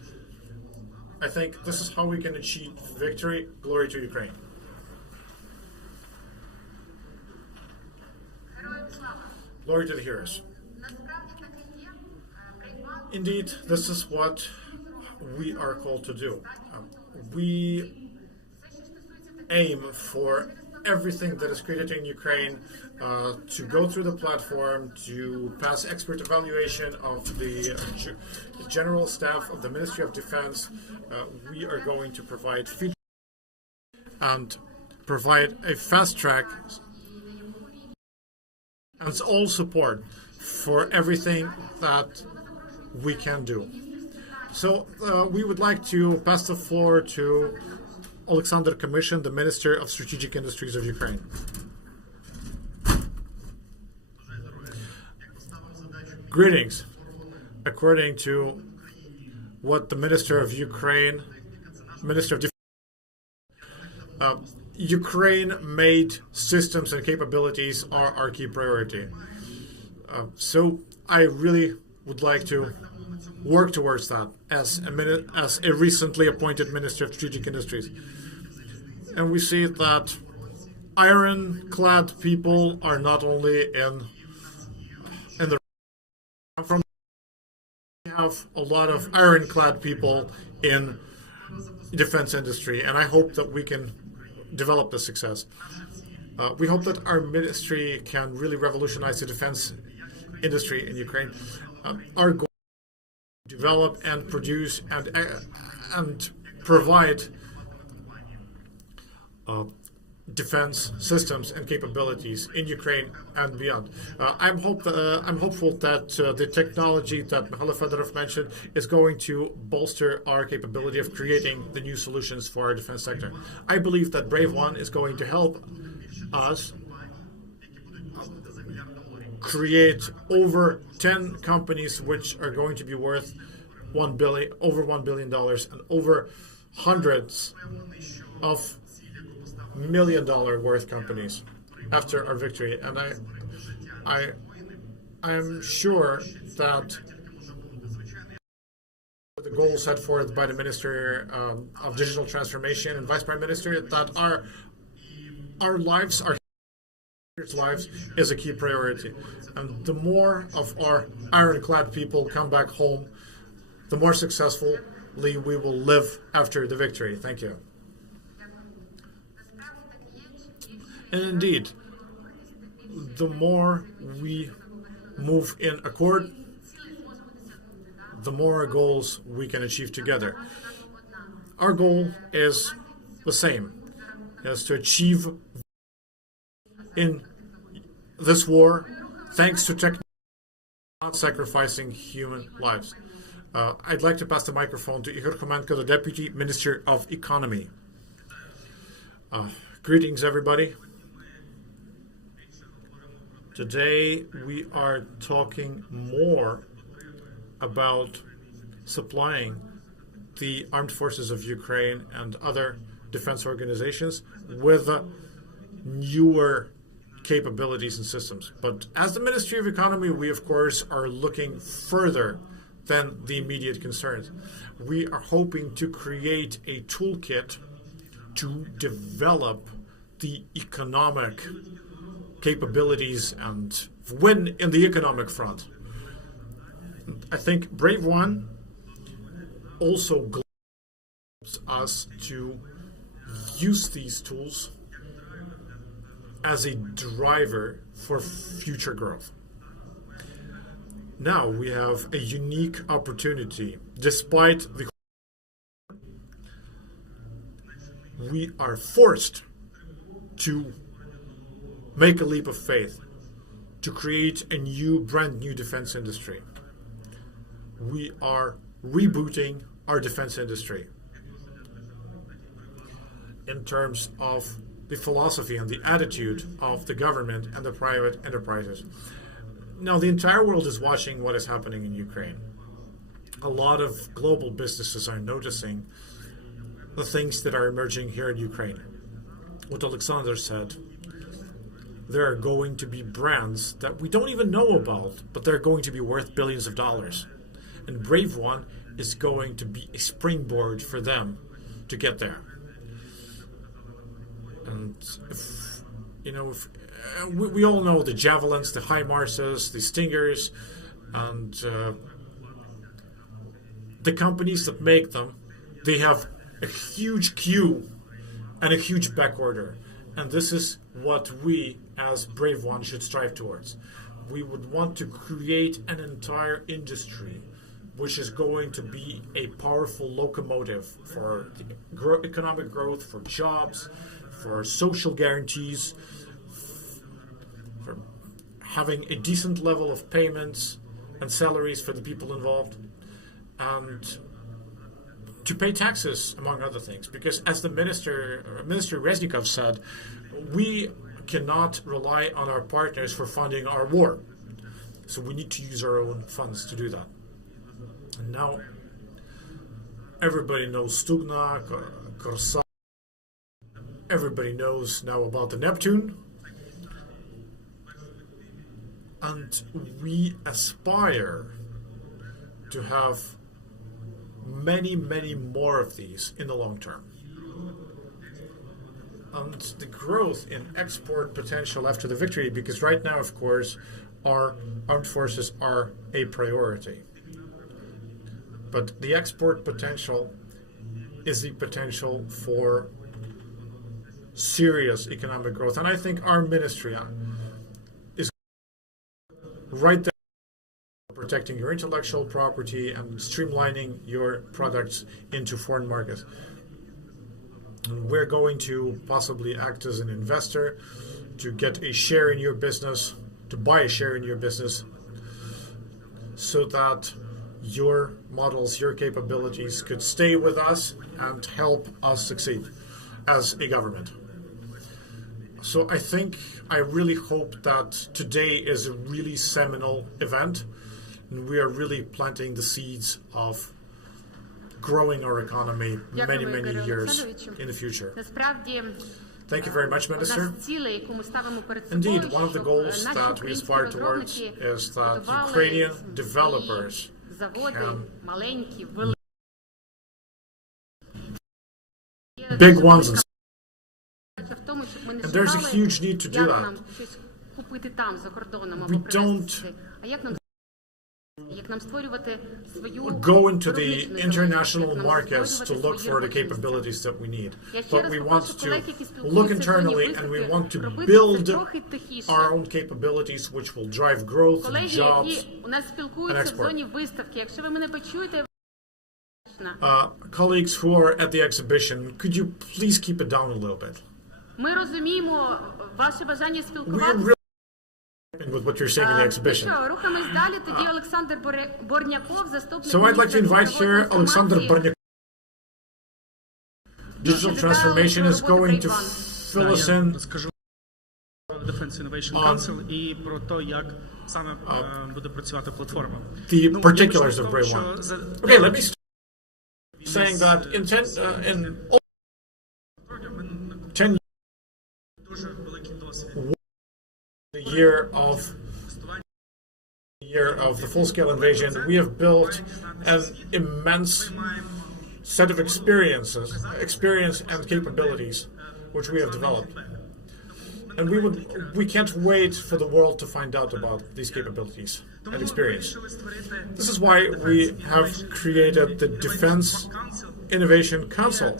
I think this is how we can achieve victory. Glory to Ukraine. Glory to the heroes. Indeed, this is what we are called to do. We aim for everything that is created in Ukraine to go through the platform, to pass expert evaluation of the general staff of the Ministry of Defense. We are going to provide feedback and provide a fast track and all support for everything that we can do. So we would like to pass the floor to Alexander Kamyshin, the Minister of Strategic Industries of Ukraine. Greetings. According to what the Minister of Ukraine, Minister of Defense, Ukraine made systems and capabilities are our key priority. So I really would like to work towards that as a recently appointed Minister of Strategic Industries. And we see that ironclad people are not only in the from we have a lot of ironclad people in defense industry, and I hope that we can develop the success. We hope that our ministry can really revolutionize the defense industry in Ukraine. Our goal is to develop and produce and provide defense systems and capabilities in Ukraine and beyond. I'm hopeful that the technology that Mikhail Fedorov mentioned is going to bolster our capability of creating the new solutions for our defense sector. I believe that BRAVE1 is going to help us create over 10 companies which are going to be worth over $1 billion and over hundreds of $1 million worth companies after our victory. And I'm sure that the goal set forth by the Minister of Digital Transformation and Vice Prime Minister, that our lives, our lives, is a key priority. And the more of our ironclad people come back home, the more successfully we will live after the victory. Thank you. And indeed, the more we move in accord, the more goals we can achieve together. Our goal is the same, is to achieve in this war thanks to technology, not sacrificing human lives. I'd like to pass the microphone to Igor Khomenko, the Deputy Minister of Economy. Greetings, everybody. Today we are talking more about supplying the armed forces of Ukraine and other defense organizations with newer capabilities and systems. But as the Ministry of Economy, we of course are looking further than the immediate concerns. We are hoping to create a toolkit to develop the economic capabilities and win in the economic front. I think BRAVE1 also helps us to use these tools as a driver for future growth. Now we have a unique opportunity. Despite the we are forced to make a leap of faith to create a brand new defense industry. We are rebooting our defense industry in terms of the philosophy and the attitude of the government and the private enterprises. Now, the entire world is watching what is happening in Ukraine. A lot of global businesses are noticing the things that are emerging here in Ukraine. What Alexander said, there are going to be brands that we don't even know about, but they're going to be worth billions of dollars. And BRAVE1 is going to be a springboard for them to get there. And we all know the Javelins, the HIMARSs, the Stingers, and the companies that make them, they have a huge queue and a huge back order. And this is what we, as BRAVE1, should strive towards. We would want to create an entire industry which is going to be a powerful locomotive for the economic growth, for jobs, for social guarantees, for having a decent level of payments and salaries for the people involved, and to pay taxes, among other things. Because as the Minister Reznikov said, we cannot rely on our partners for funding our war. So we need to use our own funds to do that. And now everybody knows Stugna, Korsa. Everybody knows now about the Neptune. And we aspire to have many, many more of these in the long term. And the growth in export potential after the victory, because right now, of course, our armed forces are a priority. But the export potential is the potential for serious economic growth. And I think our ministry is right there protecting your intellectual property and streamlining your products into foreign markets. And we're going to possibly act as an investor to get a share in your business, to buy a share in your business, so that your models, your capabilities could stay with us and help us succeed as a government. So I really hope that today is a really seminal event, and we are really planting the seeds of growing our economy many, many years in the future. Thank you very much, Minister. Indeed, one of the goals that we aspire towards is that Ukrainian developers can, big ones, and there's a huge need to do that. We don't go into the international markets to look for the capabilities that we need, but we want to look internally, and we want to build our own capabilities which will drive growth, jobs, and export. Colleagues who are at the exhibition, could you please keep it down a little bit? We're really with what you're saying in the exhibition. So I'd like to invite here Alexander Bornyakov. Digital transformation is going to fill us in Defense Innovation Council і про те, як саме буде працювати платформа. The particulars of BRAVE1. Okay, let me start saying that in 10 the year of the full-scale invasion, we have built an immense set of experience and capabilities which we have developed. And we can't wait for the world to find out about these capabilities and experience. This is why we have created the Defense Innovation Council,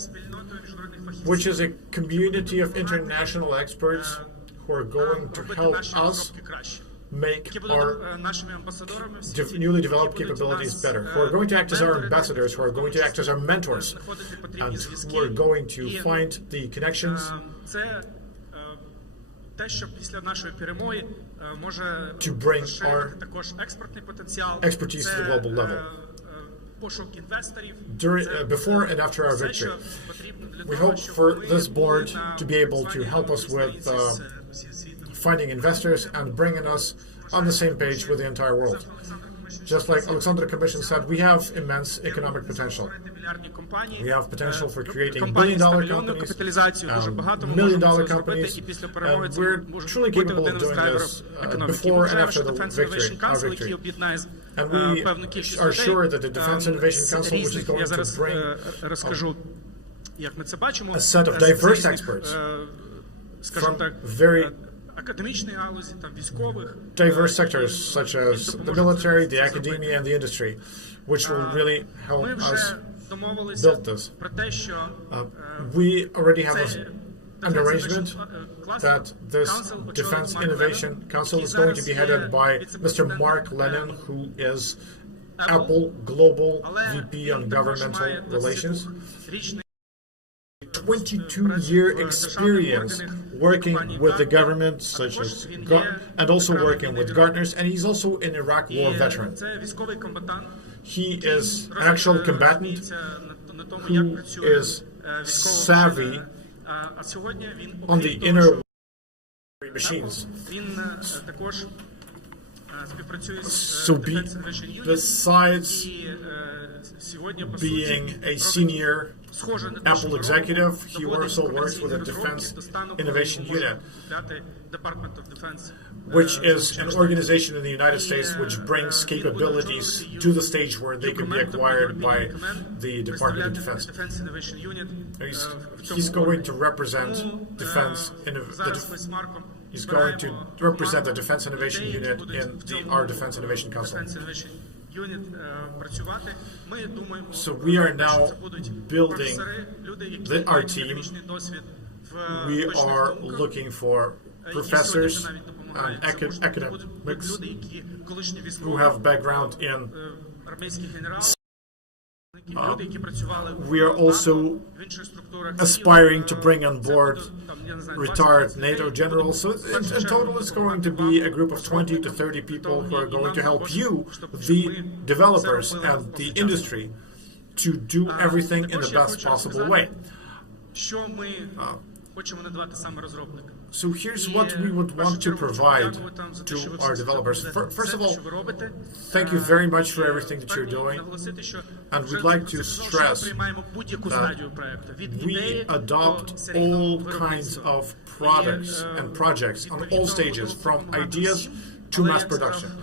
which is a community of international experts who are going to help us make our newly developed capabilities better, who are going to act as our ambassadors, who are going to act as our mentors, and who are going to find the connections to bring our expertise to the global level. Before and after our victory, we hope for this board to be able to help us with finding investors and bringing us on the same page with the entire world. Just like Alexander Commission said, we have immense economic potential. We have potential for creating billion-dollar companies, million-dollar companies, and we're truly capable of doing this before and after our victory. And we are sure that the Defense Innovation Council, which is going to bring a set of diverse experts from very diverse sectors, such as the military, the academia, and the industry, which will really help us build this. We already have an arrangement that this Defense Innovation Council is going to be headed by Mr. Mark Lennon, who is Apple Global VP on Governmental Relations. 22-year experience working with the government, such as and also working with Gartners, and he's also an Iraq War veteran. He is an actual combatant who is savvy on the inner machines. So besides being a senior Apple executive, he also works with the Defense Innovation Unit, which is an organization in the United States which brings capabilities to the stage where they can be acquired by the Department of Defense. He's going to represent He's going to represent the Defense Innovation Unit in our Defense Innovation Council. So we are now building our team. We are looking for professors and academics who have background in we are also aspiring to bring on board retired NATO generals. So in total, it's going to be a group of 20 to 30 people who are going to help you, the developers and the industry, to do everything in the best possible way. So here's what we would want to provide to our developers. First of all, thank you very much for everything that you're doing. And we'd like to stress that we adopt all kinds of products and projects on all stages, from ideas to mass production.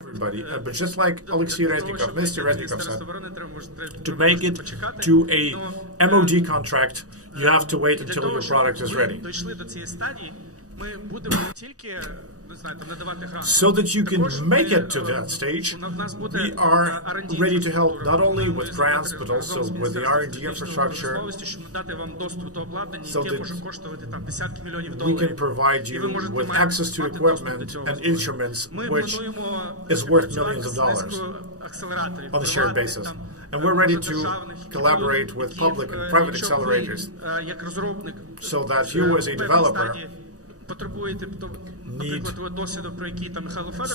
Everybody, but just like Alexei Reznikov, Minister Reznikov said, to make it to a MOD contract, you have to wait until your product is ready. So that you can make it to that stage, we are ready to help not only with grants, but also with the R&D infrastructure, so that we can provide you with access to equipment and instruments, which is worth millions of dollars on a shared basis. And we're ready to collaborate with public and private accelerators, so that you as a developer need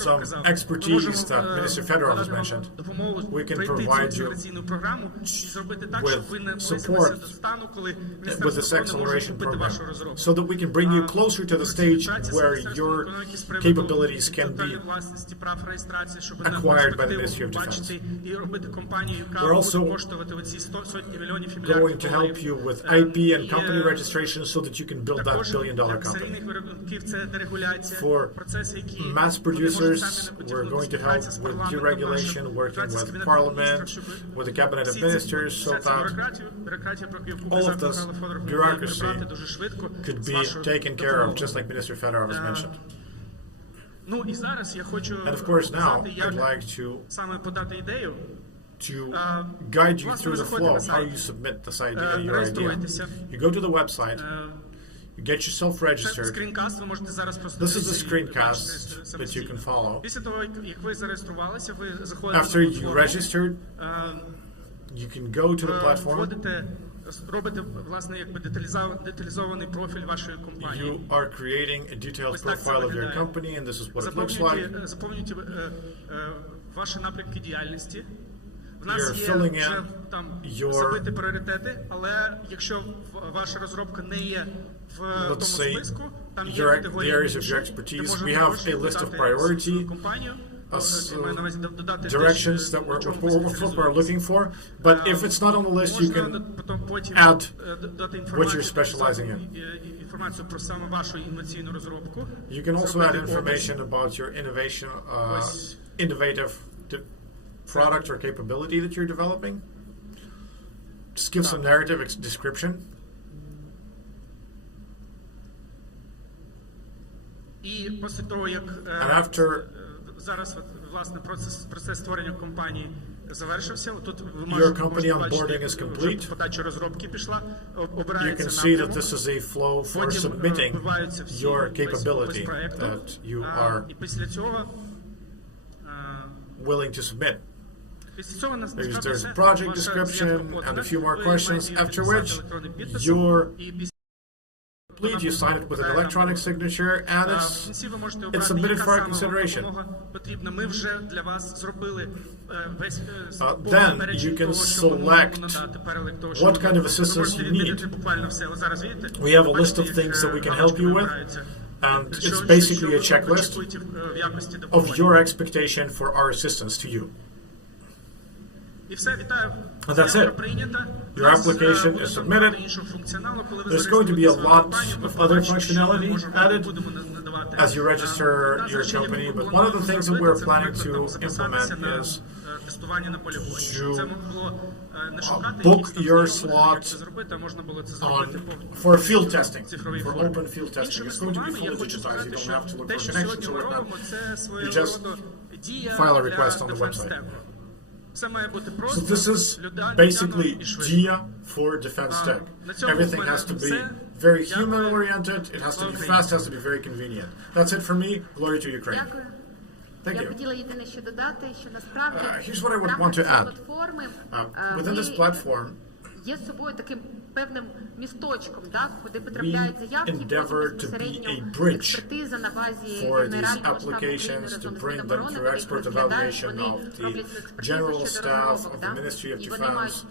some expertise that Minister Fedorov has mentioned. We can provide you with support with this acceleration program, so that we can bring you closer to the stage where your capabilities can be acquired by the Ministry of Defense. We're also going to help you with IP and company registration, so that you can build that billion-dollar company. For mass producers, we're going to help with deregulation, working with Parliament, with the Cabinet of Ministers, so that all of this bureaucracy could be taken care of, just like Minister Fedorov has mentioned. And of course now, I'd like to guide you through the flow, how you submit this idea, your idea. You go to the website, you get yourself registered. This is the screencast that you can follow. After you registered, you can go to the platform. You are creating a detailed profile of your company, and this is what it looks like. You're filling in your, let's say, the areas of your expertise. We have a list of priority directions that we're looking for, but if it's not on the list, you can add what you're specializing in. You can also add information about your innovative product or capability that you're developing. Just give some narrative description. And after завершився. Тут ви Your company можете onboarding is бачити, complete. вже подача розробки пішла, You обирається can see that напрямок. this is a flow for Потім submitting вбиваються всі your весь capability опис проекту. that you are І після цього willing to submit. There's There's a project description and a few more questions, after which you sign it with an electronic signature and it's submitted for our consideration. Then you can select what kind of assistance you need. We have a list of things that we can help you with, and it's basically a checklist of your expectation for our assistance to you. And that's it. Your application is submitted. There's going to be a lot of other functionality added as you register your company, but one of the things that we're planning to implement is to book your slot for field testing, for open field testing. It's going to be fully digitized. You don't have to look for connections or whatnot. You just file a request on the website. So this is basically DIA for defense tech. Everything has to be very human-oriented, it has to be fast, it has to be very convenient. That's it for me. Glory to Ukraine. Дякую. Thank Я you. хотіла єдине що додати, що насправді Here's what I would в want to рамках add. цієї платформи Within this platform, є собою таким певним місточком, так, куди потрапляють заявки, endeavor потім to be безпосередньо a bridge експертиза на базі for these Генерального штабу України applications to разом з bring them Міноборони, through вони expert їх розглядають, evaluation вони of the роблять цю експертизу general щодо staff розробок, of the так, Ministry of і вони Defense мають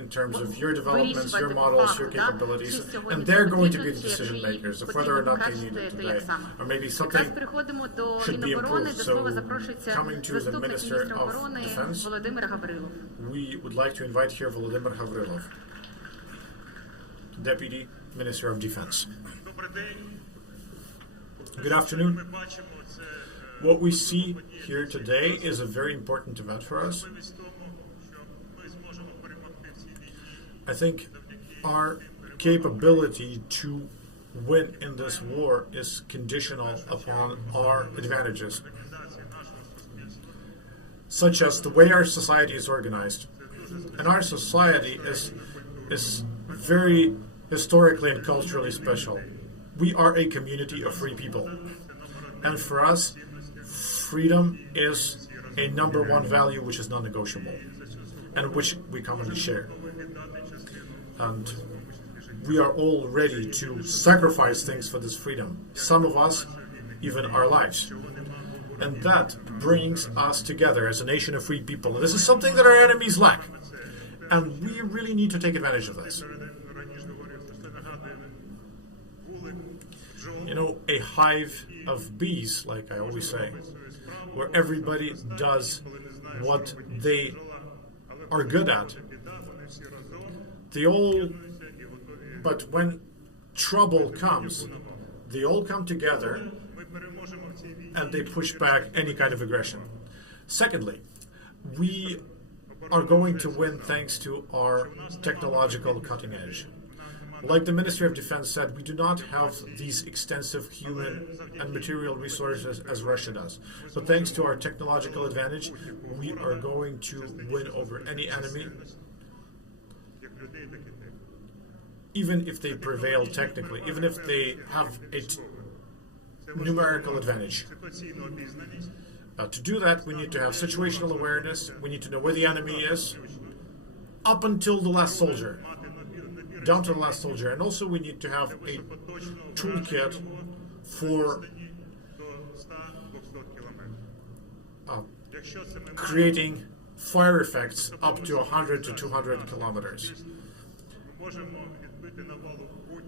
in terms of your developments, your вирішувати models, по your факту, capabilities, чи сьогодні and they're going to be потрібно, the чи decision якщо makers їх of whether or потрібно not they need покращити, it то today, як саме. or maybe Якраз something переходимо до should be Міноборони, improved. до So, слова запрошується coming to the заступник Minister міністра of оборони Defense, Володимир Гаврилов. we would like to invite here Volodymyr Gavrilov, Deputy Minister of Defense. Good afternoon. What we see here today is a very important event for us. I think our capability to win in this war is conditional upon our advantages, such as the way our society is organized. And our society is very historically and culturally special. We are a community of free people. And for us, freedom is a number one value which is non-negotiable and which we commonly share. And we are all ready to sacrifice things for this freedom. Some of us, even our lives. And that brings us together as a nation of free people. And this is something that our enemies lack. And we really need to take advantage of this. You know, a hive of bees, like I always say, where everybody does what they are good at. But when trouble comes, they all come together and they push back any kind of aggression. Secondly, we are going to win thanks to our technological cutting edge. Like the Ministry of Defense said, we do not have these extensive human and material resources as Russia does. But thanks to our technological advantage, we are going to win over any enemy, even if they prevail technically, even if they have a numerical advantage. To do that, we need to have situational awareness, we need to know where the enemy is, up until the last soldier, down to the last soldier. And also we need to have a toolkit for creating fire effects up to 100 to 200 kilometers.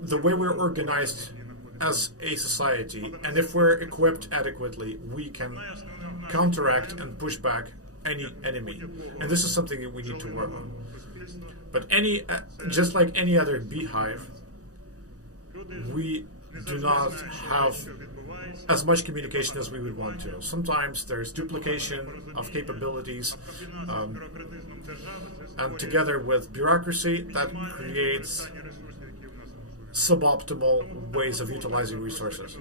The way we're organized as a society, and if we're equipped adequately, we can counteract and push back any enemy. And this is something that we need to work on. But just like any other beehive, we do not have as much communication as we would want to. Sometimes there's duplication of capabilities, and together with bureaucracy, that creates suboptimal ways of utilizing resources.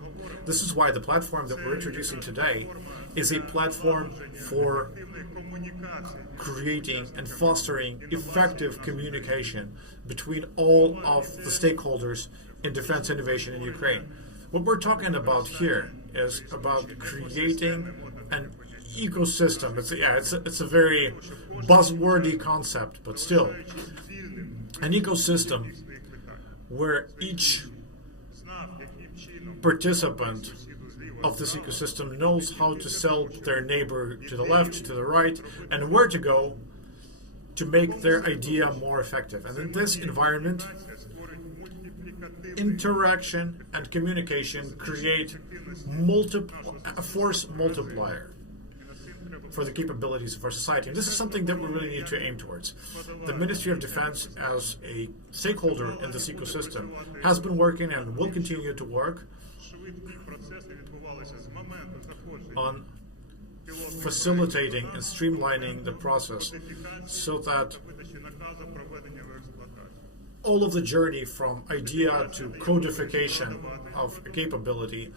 This is why the platform that we're introducing today is a platform for creating and fostering effective communication between all of the stakeholders in defense innovation in Ukraine. What we're talking about here is about creating an ecosystem. It's a very buzzwordy concept, but still, an ecosystem where each participant of this ecosystem knows how to sell their neighbor to the left, to the right, and where to go to make their idea more effective. And in this environment, interaction and communication create a force multiplier for the capabilities of our society. And this is something that we really need to aim towards. The Ministry of Defense, as a stakeholder in this ecosystem, has been working and will continue to work on facilitating and streamlining the process so that all of the journey from idea to codification of a capability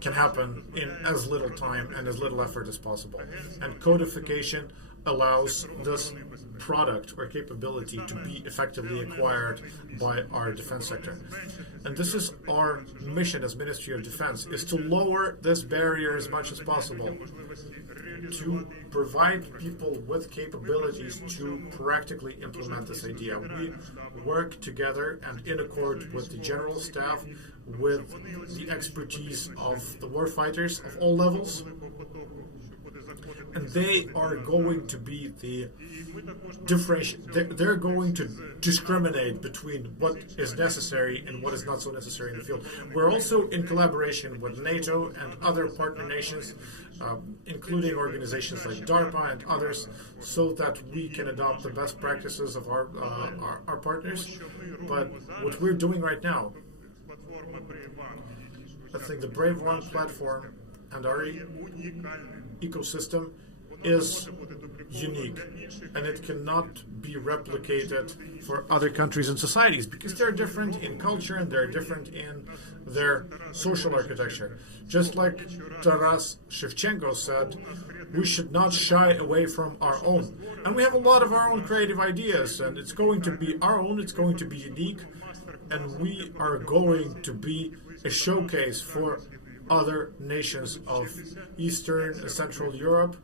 can happen in as little time and as little effort as possible. And codification allows this product or capability to be effectively acquired by our defense sector. And this is our mission as Ministry of Defense, is to lower this barrier as much as possible, to provide people with capabilities to practically implement this idea. We work together and in accord with the General Staff, with the expertise of the warfighters of all levels, and they are going to be the they're going to discriminate between what is necessary and what is not so necessary in the field. We're also in collaboration with NATO and other partner nations, including organizations like DARPA and others, so that we can adopt the best practices of our partners. But what we're doing right now, I think the BRAVE1 platform and our ecosystem is unique, and it cannot be replicated for other countries and societies because they're different in culture and they're different in their social architecture. Just like Taras Shevchenko said, we should not shy away from our own. And we have a lot of our own creative ideas, and it's going to be our own, it's going to be unique, and we are going to be a showcase for other nations of Eastern and Central Europe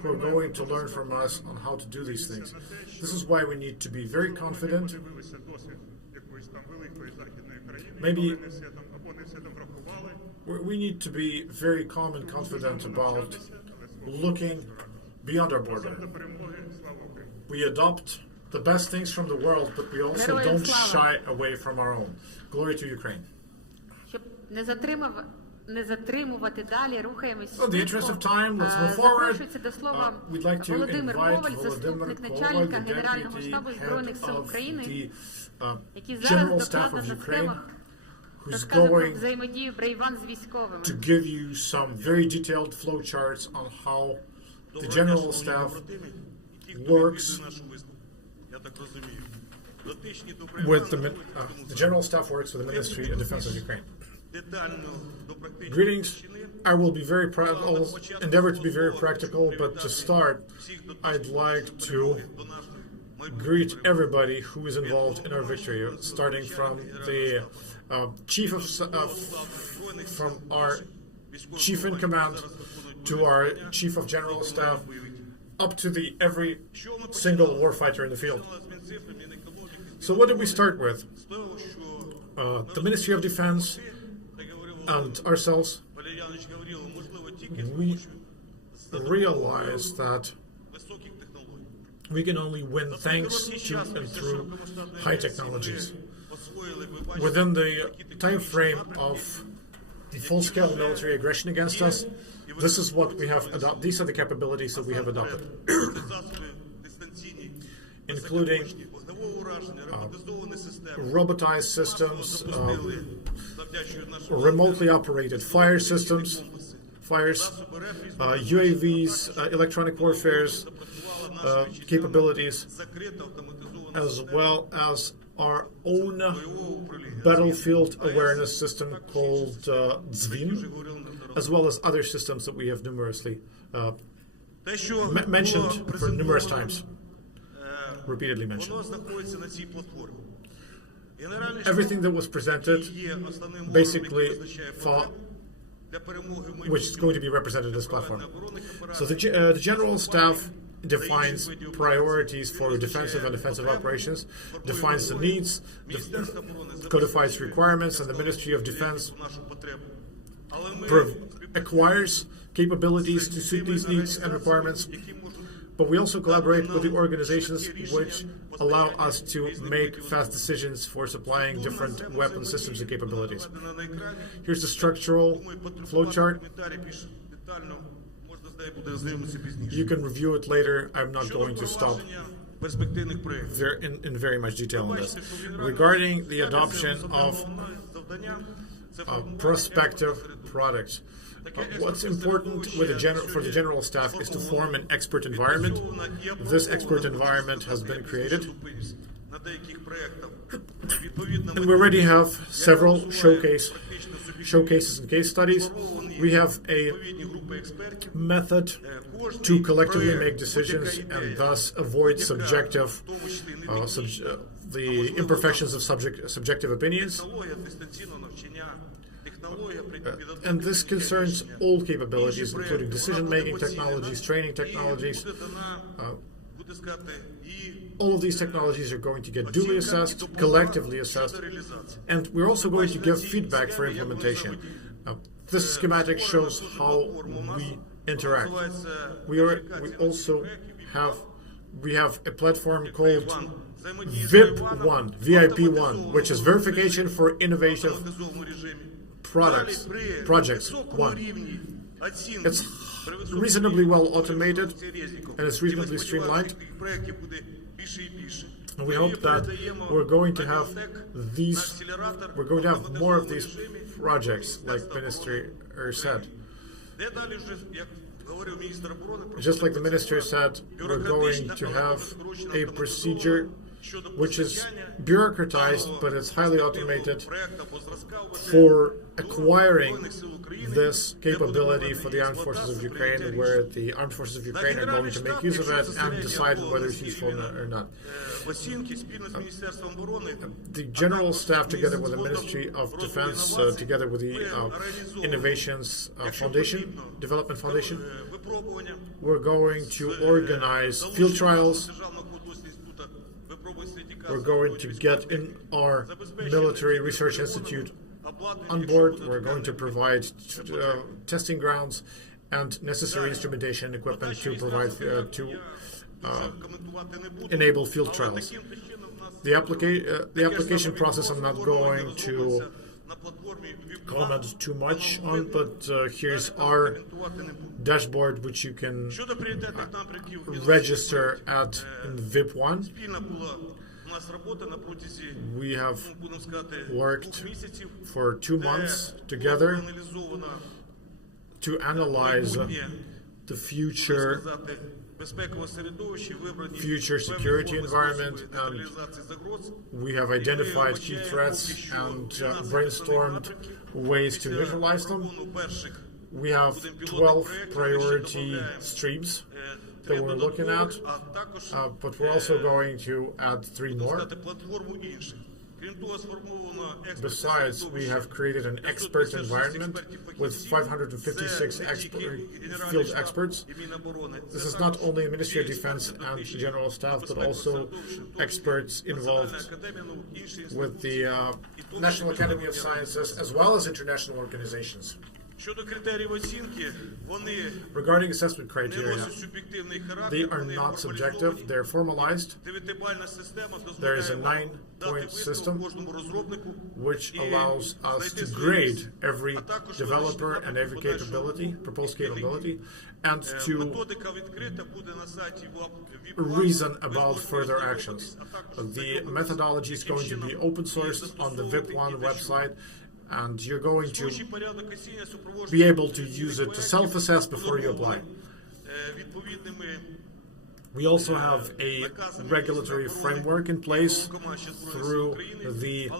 who are going to learn from us on how to do these things. This is why we need to be very confident. Maybe we need to be very calm and confident about looking beyond our border. We adopt the best things from the world, but we also don't shy away from our own. Glory to Ukraine. Щоб не затримувати далі, рухаємось. In the interest of time, let's move forward. Запрошується до слова We'd like to Володимир invite Коваль, заступник Volodymyr начальника Koval, the Генерального deputy штабу head Збройних сил of України, the який General зараз Staff докладно of на Ukraine, схемах who's розказує про going взаємодію BRAVE1 з військовими. to give you some very detailed flowcharts on how the General Staff works with the General Staff works with the Ministry of Defense of Ukraine. Greetings. I will be very I'll endeavor to be very practical, but to start, I'd like to greet everybody who is involved in our victory, starting from the from our chief in command to our chief of general staff, up to every single warfighter in the field. So what did we start with? The Ministry of Defense and ourselves, we realized that we can only win thanks to and through high technologies. Within the time frame of the full-scale military aggression against us, this is what we have adopted. These are the capabilities that we have adopted, including robotized systems, remotely operated fires, UAVs, electronic warfare capabilities, as well as our own battlefield awareness system called ZVIN, as well as other systems that we have numerously Те, що mentioned було for numerous презентовано, times, repeatedly mentioned. воно знаходиться на цій платформі. Генеральний Everything штаб, that was presented, який є основним органом, basically який визначає for потребу для перемоги в which is going to be represented in this platform. So the general staff defines priorities for defensive and offensive operations, defines the needs, codifies requirements, and the Ministry of Defense acquires capabilities to suit these needs and requirements. But we also collaborate with the organizations which allow us to make fast decisions for supplying different weapon systems and capabilities. Here's the structural flowchart. You can review it later. I'm not going to stop there in very much detail on this. Regarding the adoption of prospective products, what's important with for the general staff is to form an expert environment. This expert environment has been created, and we already have several showcases and case studies. We have a method to collectively make decisions and thus avoid the imperfections of subjective opinions. And this concerns all capabilities, including decision-making technologies, training technologies. All of these technologies are going to get duly assessed, collectively assessed, and we're also going to give feedback for implementation. This schematic shows how we interact. We have a platform called VIP1, VIP1, which is Verification for Innovative Projects 1. It's reasonably well automated and it's reasonably streamlined. And we hope that we're going to have more of these projects, like Minister said. Just like the Minister said, we're going to have a procedure which is bureaucratized, but it's highly automated for acquiring this capability for the armed forces of Ukraine, where the armed forces of Ukraine are going to make use of it and decide whether it's useful or not. The general staff, together with the Ministry of Defense, together with the Innovations Development Foundation, we're going to organize field trials. We're going to get in our military research institute on board. We're going to provide testing grounds and necessary instrumentation and equipment to provide to enable field trials. The application process I'm not going to comment too much on, but here's our dashboard, which you can register at in VIP1. We have worked for 2 months together to analyze the future security environment, and we have identified key threats and brainstormed ways to neutralize them. We have 12 priority streams that we're looking at, but we're also going to add 3 more. Besides, we have created an expert environment with 556 field experts. This is not only the Ministry of Defense and general staff, but also experts involved with the National Academy of Sciences, as well as international organizations. Regarding assessment criteria, they are not subjective, they're formalized. There is a 9-point system which allows us to grade every developer and every proposed capability, and to reason about further actions. The methodology is going to be open sourced on the VIP1 website, and you're going to be able to use it to self-assess before you apply. We also have a regulatory framework in place through the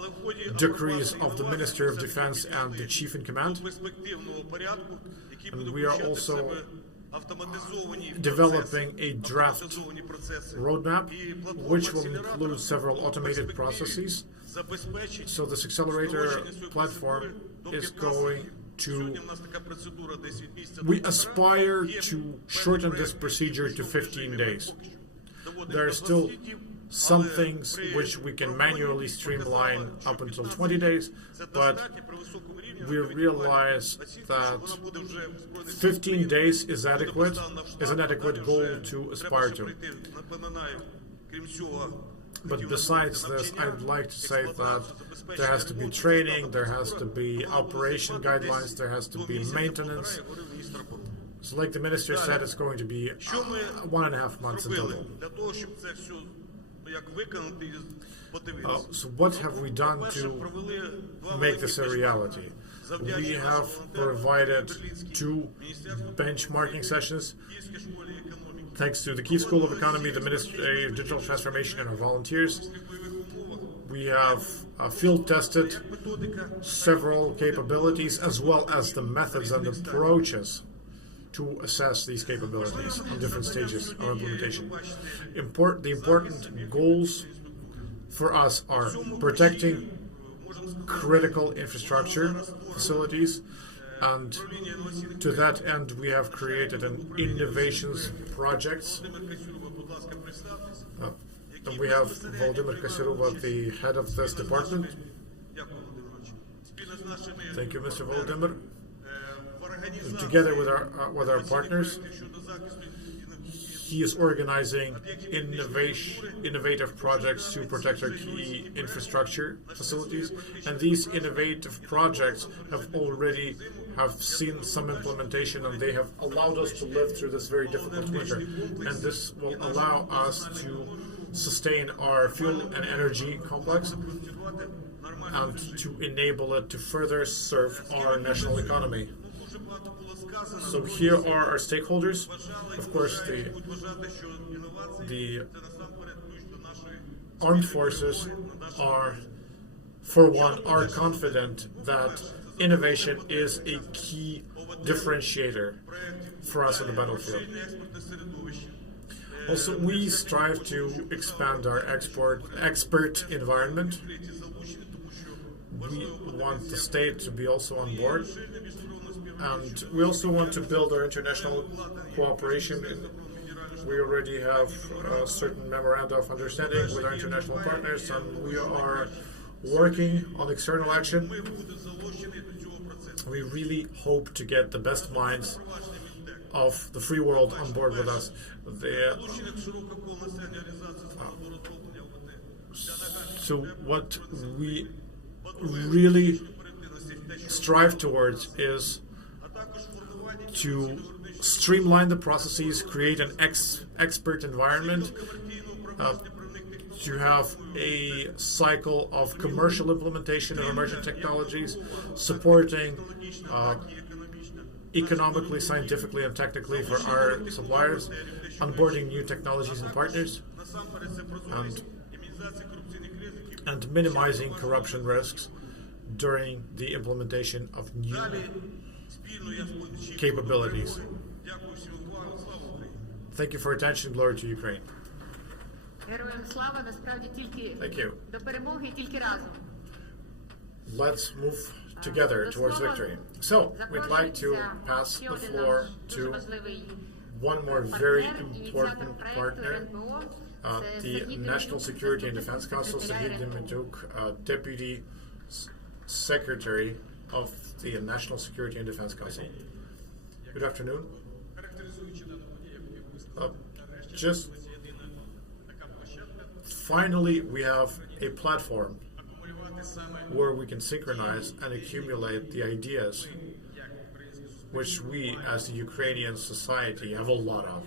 decrees of the Minister of Defense and the Chief in Command. And we are also developing a draft roadmap, which will include several automated processes. So this accelerator platform is going to, we aspire to shorten this procedure to 15 days. There are still some things which we can manually streamline up until 20 days, but we realize that 15 days is an adequate goal to aspire to. But besides this, I'd like to say that there has to be training, there has to be operation guidelines, there has to be maintenance. So like the minister said, it's going to be 1.5 months in total. So what have we done to make this a reality? We have provided 2 benchmarking sessions thanks to the Kyiv School of Economy, the Ministry of Digital Transformation, and our volunteers. We have field tested several capabilities as well as the methods and approaches to assess these capabilities on different stages of implementation. The important goals for us are protecting critical infrastructure facilities, and to that end we have created an innovations projects. And we have Volodymyr Kasyrova, the head of this department. Thank you, Mr. Volodymyr. Together with our partners, he is organizing innovative projects to protect our key infrastructure facilities, and these innovative projects have seen some implementation, and they have allowed us to live through this very difficult winter. And this will allow us to sustain our fuel and energy complex and to enable it to further serve our national economy. So here are our stakeholders. Of course, the armed forces are confident that innovation is a key differentiator for us on the battlefield. Also, we strive to expand our expert environment. We want the state to be also on board. And we also want to build our international cooperation. We already have a certain memoranda of understanding with our international partners, and we are working on external action. We really hope to get the best minds of the free world on board with us. So what we really strive towards is to streamline the processes, create an expert environment, to have a cycle of commercial implementation of emerging technologies, supporting economically, scientifically, and technically for our suppliers, onboarding new technologies and partners, and minimizing corruption risks during the implementation of new capabilities. Thank you for your attention. Glory to Ukraine. Героям слава, насправді тільки Thank you. до перемоги, тільки разом. Let's move together towards victory. So, we'd like to pass the floor to one more very important partner, the National Security and Defense Council, Sergei Demityuk, Deputy Secretary of the National Security and Defense Council. Good afternoon. Just finally, we have a platform where we can synchronize and accumulate the ideas which we as the Ukrainian society have a lot of,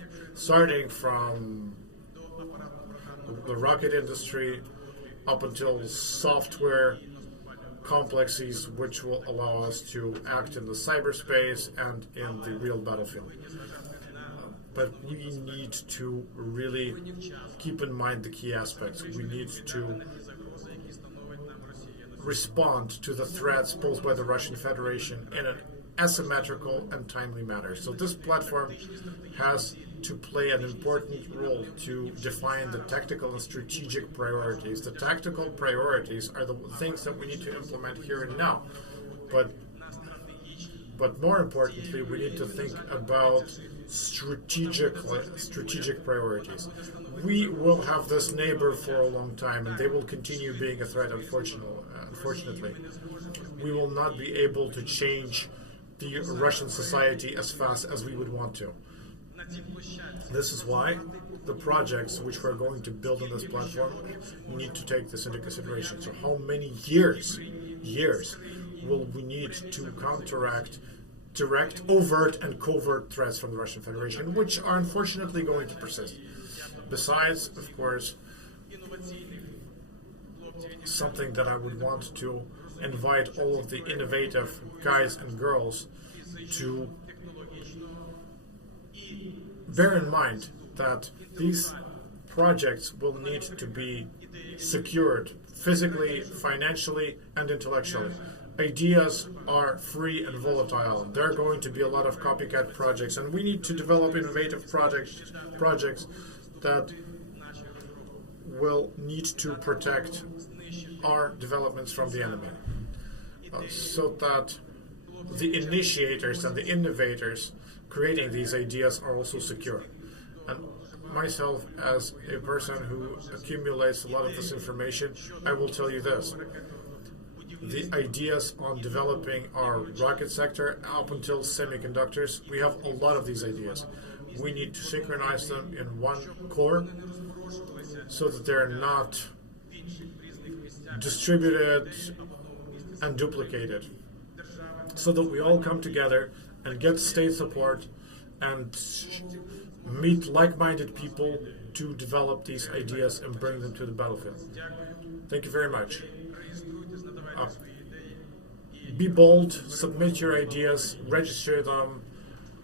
starting from the rocket industry up until software complexes which will allow us to act in the cyberspace and in the real battlefield. but we need to really keep in mind the key aspects. We need to respond to the threats posed by the Russian Federation in an asymmetrical and timely manner. So this platform has to play an important role to define the tactical and strategic priorities. The tactical priorities are the things that we need to implement here and now. But more importantly, we need to think about strategic priorities. We will have this neighbor for a long time, and they will continue being a threat, unfortunately. We will not be able to change the Russian society as fast as we would want to. This is why the projects which we're going to build on this platform need to take this into consideration. So how many years will we need to counteract direct, overt, and covert threats from the Russian Federation, which are unfortunately going to persist? Besides, of course, something that I would want to invite all of the innovative guys and girls to bear in mind that these projects will need to be secured physically, financially, and intellectually. Ideas are free and volatile. There are going to be a lot of copycat projects, and we need to develop innovative projects that will need to protect our developments from the enemy, so that the initiators and the innovators creating these ideas are also secure. And myself, as a person who accumulates a lot of this information, I will tell you this. The ideas on developing our rocket sector up until semiconductors, we have a lot of these ideas. We need to synchronize them in one core so that they're not distributed and duplicated, so that we all come together and get state support and meet like-minded people to develop these ideas and bring them to the battlefield. Thank you very much. Be bold, submit your ideas, register them,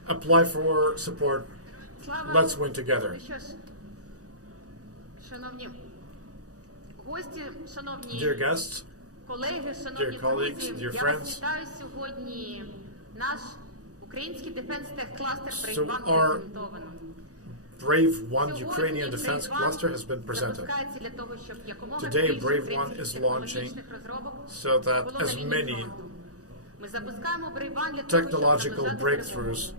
apply for support. Let's win together. Dear guests, колеги, dear шановні colleagues, друзі, dear я friends, вас вітаю сьогодні. Наш український дефенс-тех-кластер So BRAVE1 our презентовано. BRAVE1 Ukrainian Defense Cluster has been presented. Запускається для того, щоб якомога Today, більше BRAVE1 українських is технологічних розробок so that було as на лінії many фронту. Ми запускаємо BRAVE1 для того, щоб technological наближати breakthroughs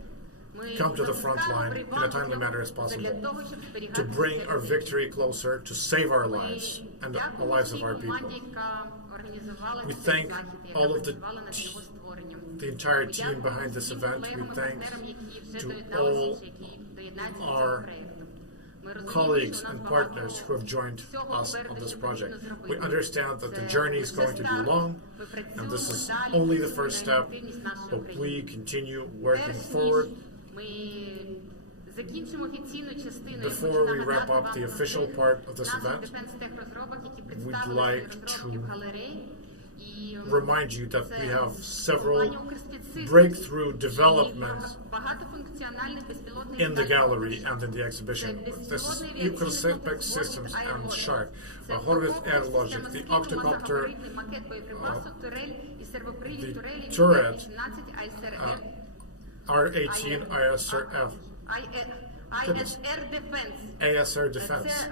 Ми come to the front запускаємо line in BRAVE1 a timely manner as для possible, того, щоб зберігати to bring our життя. victory closer, to save our Ми lives and the дякуємо lives of всій our people. команді, яка організувала We цей thank захід, яка all of працювала над його створенням. The entire Ми team дякуємо behind this всім event. We колегам і thank партнерам, які вже to доєдналися, all чи які доєднаються до our цього проєкту. Ми розуміємо, colleagues що у нас and багато partners who have joined всього us on попереду, this що project. потрібно We зробити. understand that the Це journey is лише going to be старт. long, Ми and this is працюємо далі, only the працюємо first на step, ефективність нашої but України. we continue working Перш ніж forward. ми закінчимо офіційну частину, Before we wrap up the official part of this event, we'd like to remind you that we have several breakthrough developments in the gallery and in the exhibition. This is Ukrospex Systems and Shark, Horvit Air Logic, the octocopter, the turret, R18 ISRF, ASR Defense.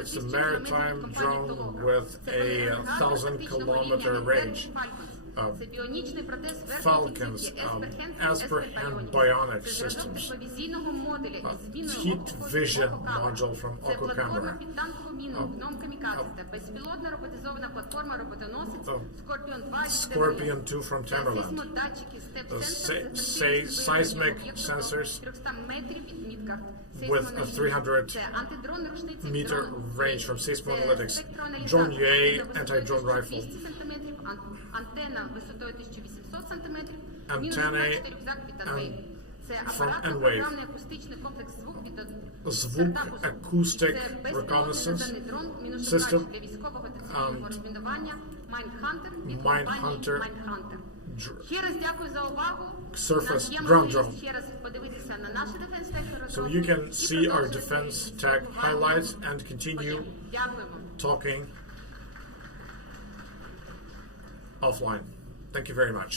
It's a maritime drone with a 1,000-kilometer range. Falcons, Asperhan bionic systems, heat vision module from Oko Camera, Scorpion 2 from Tamerlan, seismic sensors with a 300-meter range from Seismoanalytics, Drone UA anti-drone rifle, antennae from N-Wave, Zvuk acoustic reconnaissance system, Mindhunter surface Є ground можливість drone. ще раз подивитися на наші Defense Tech So you can see our Defense Tech highlights and continue Дякуємо. talking offline. Thank you very much.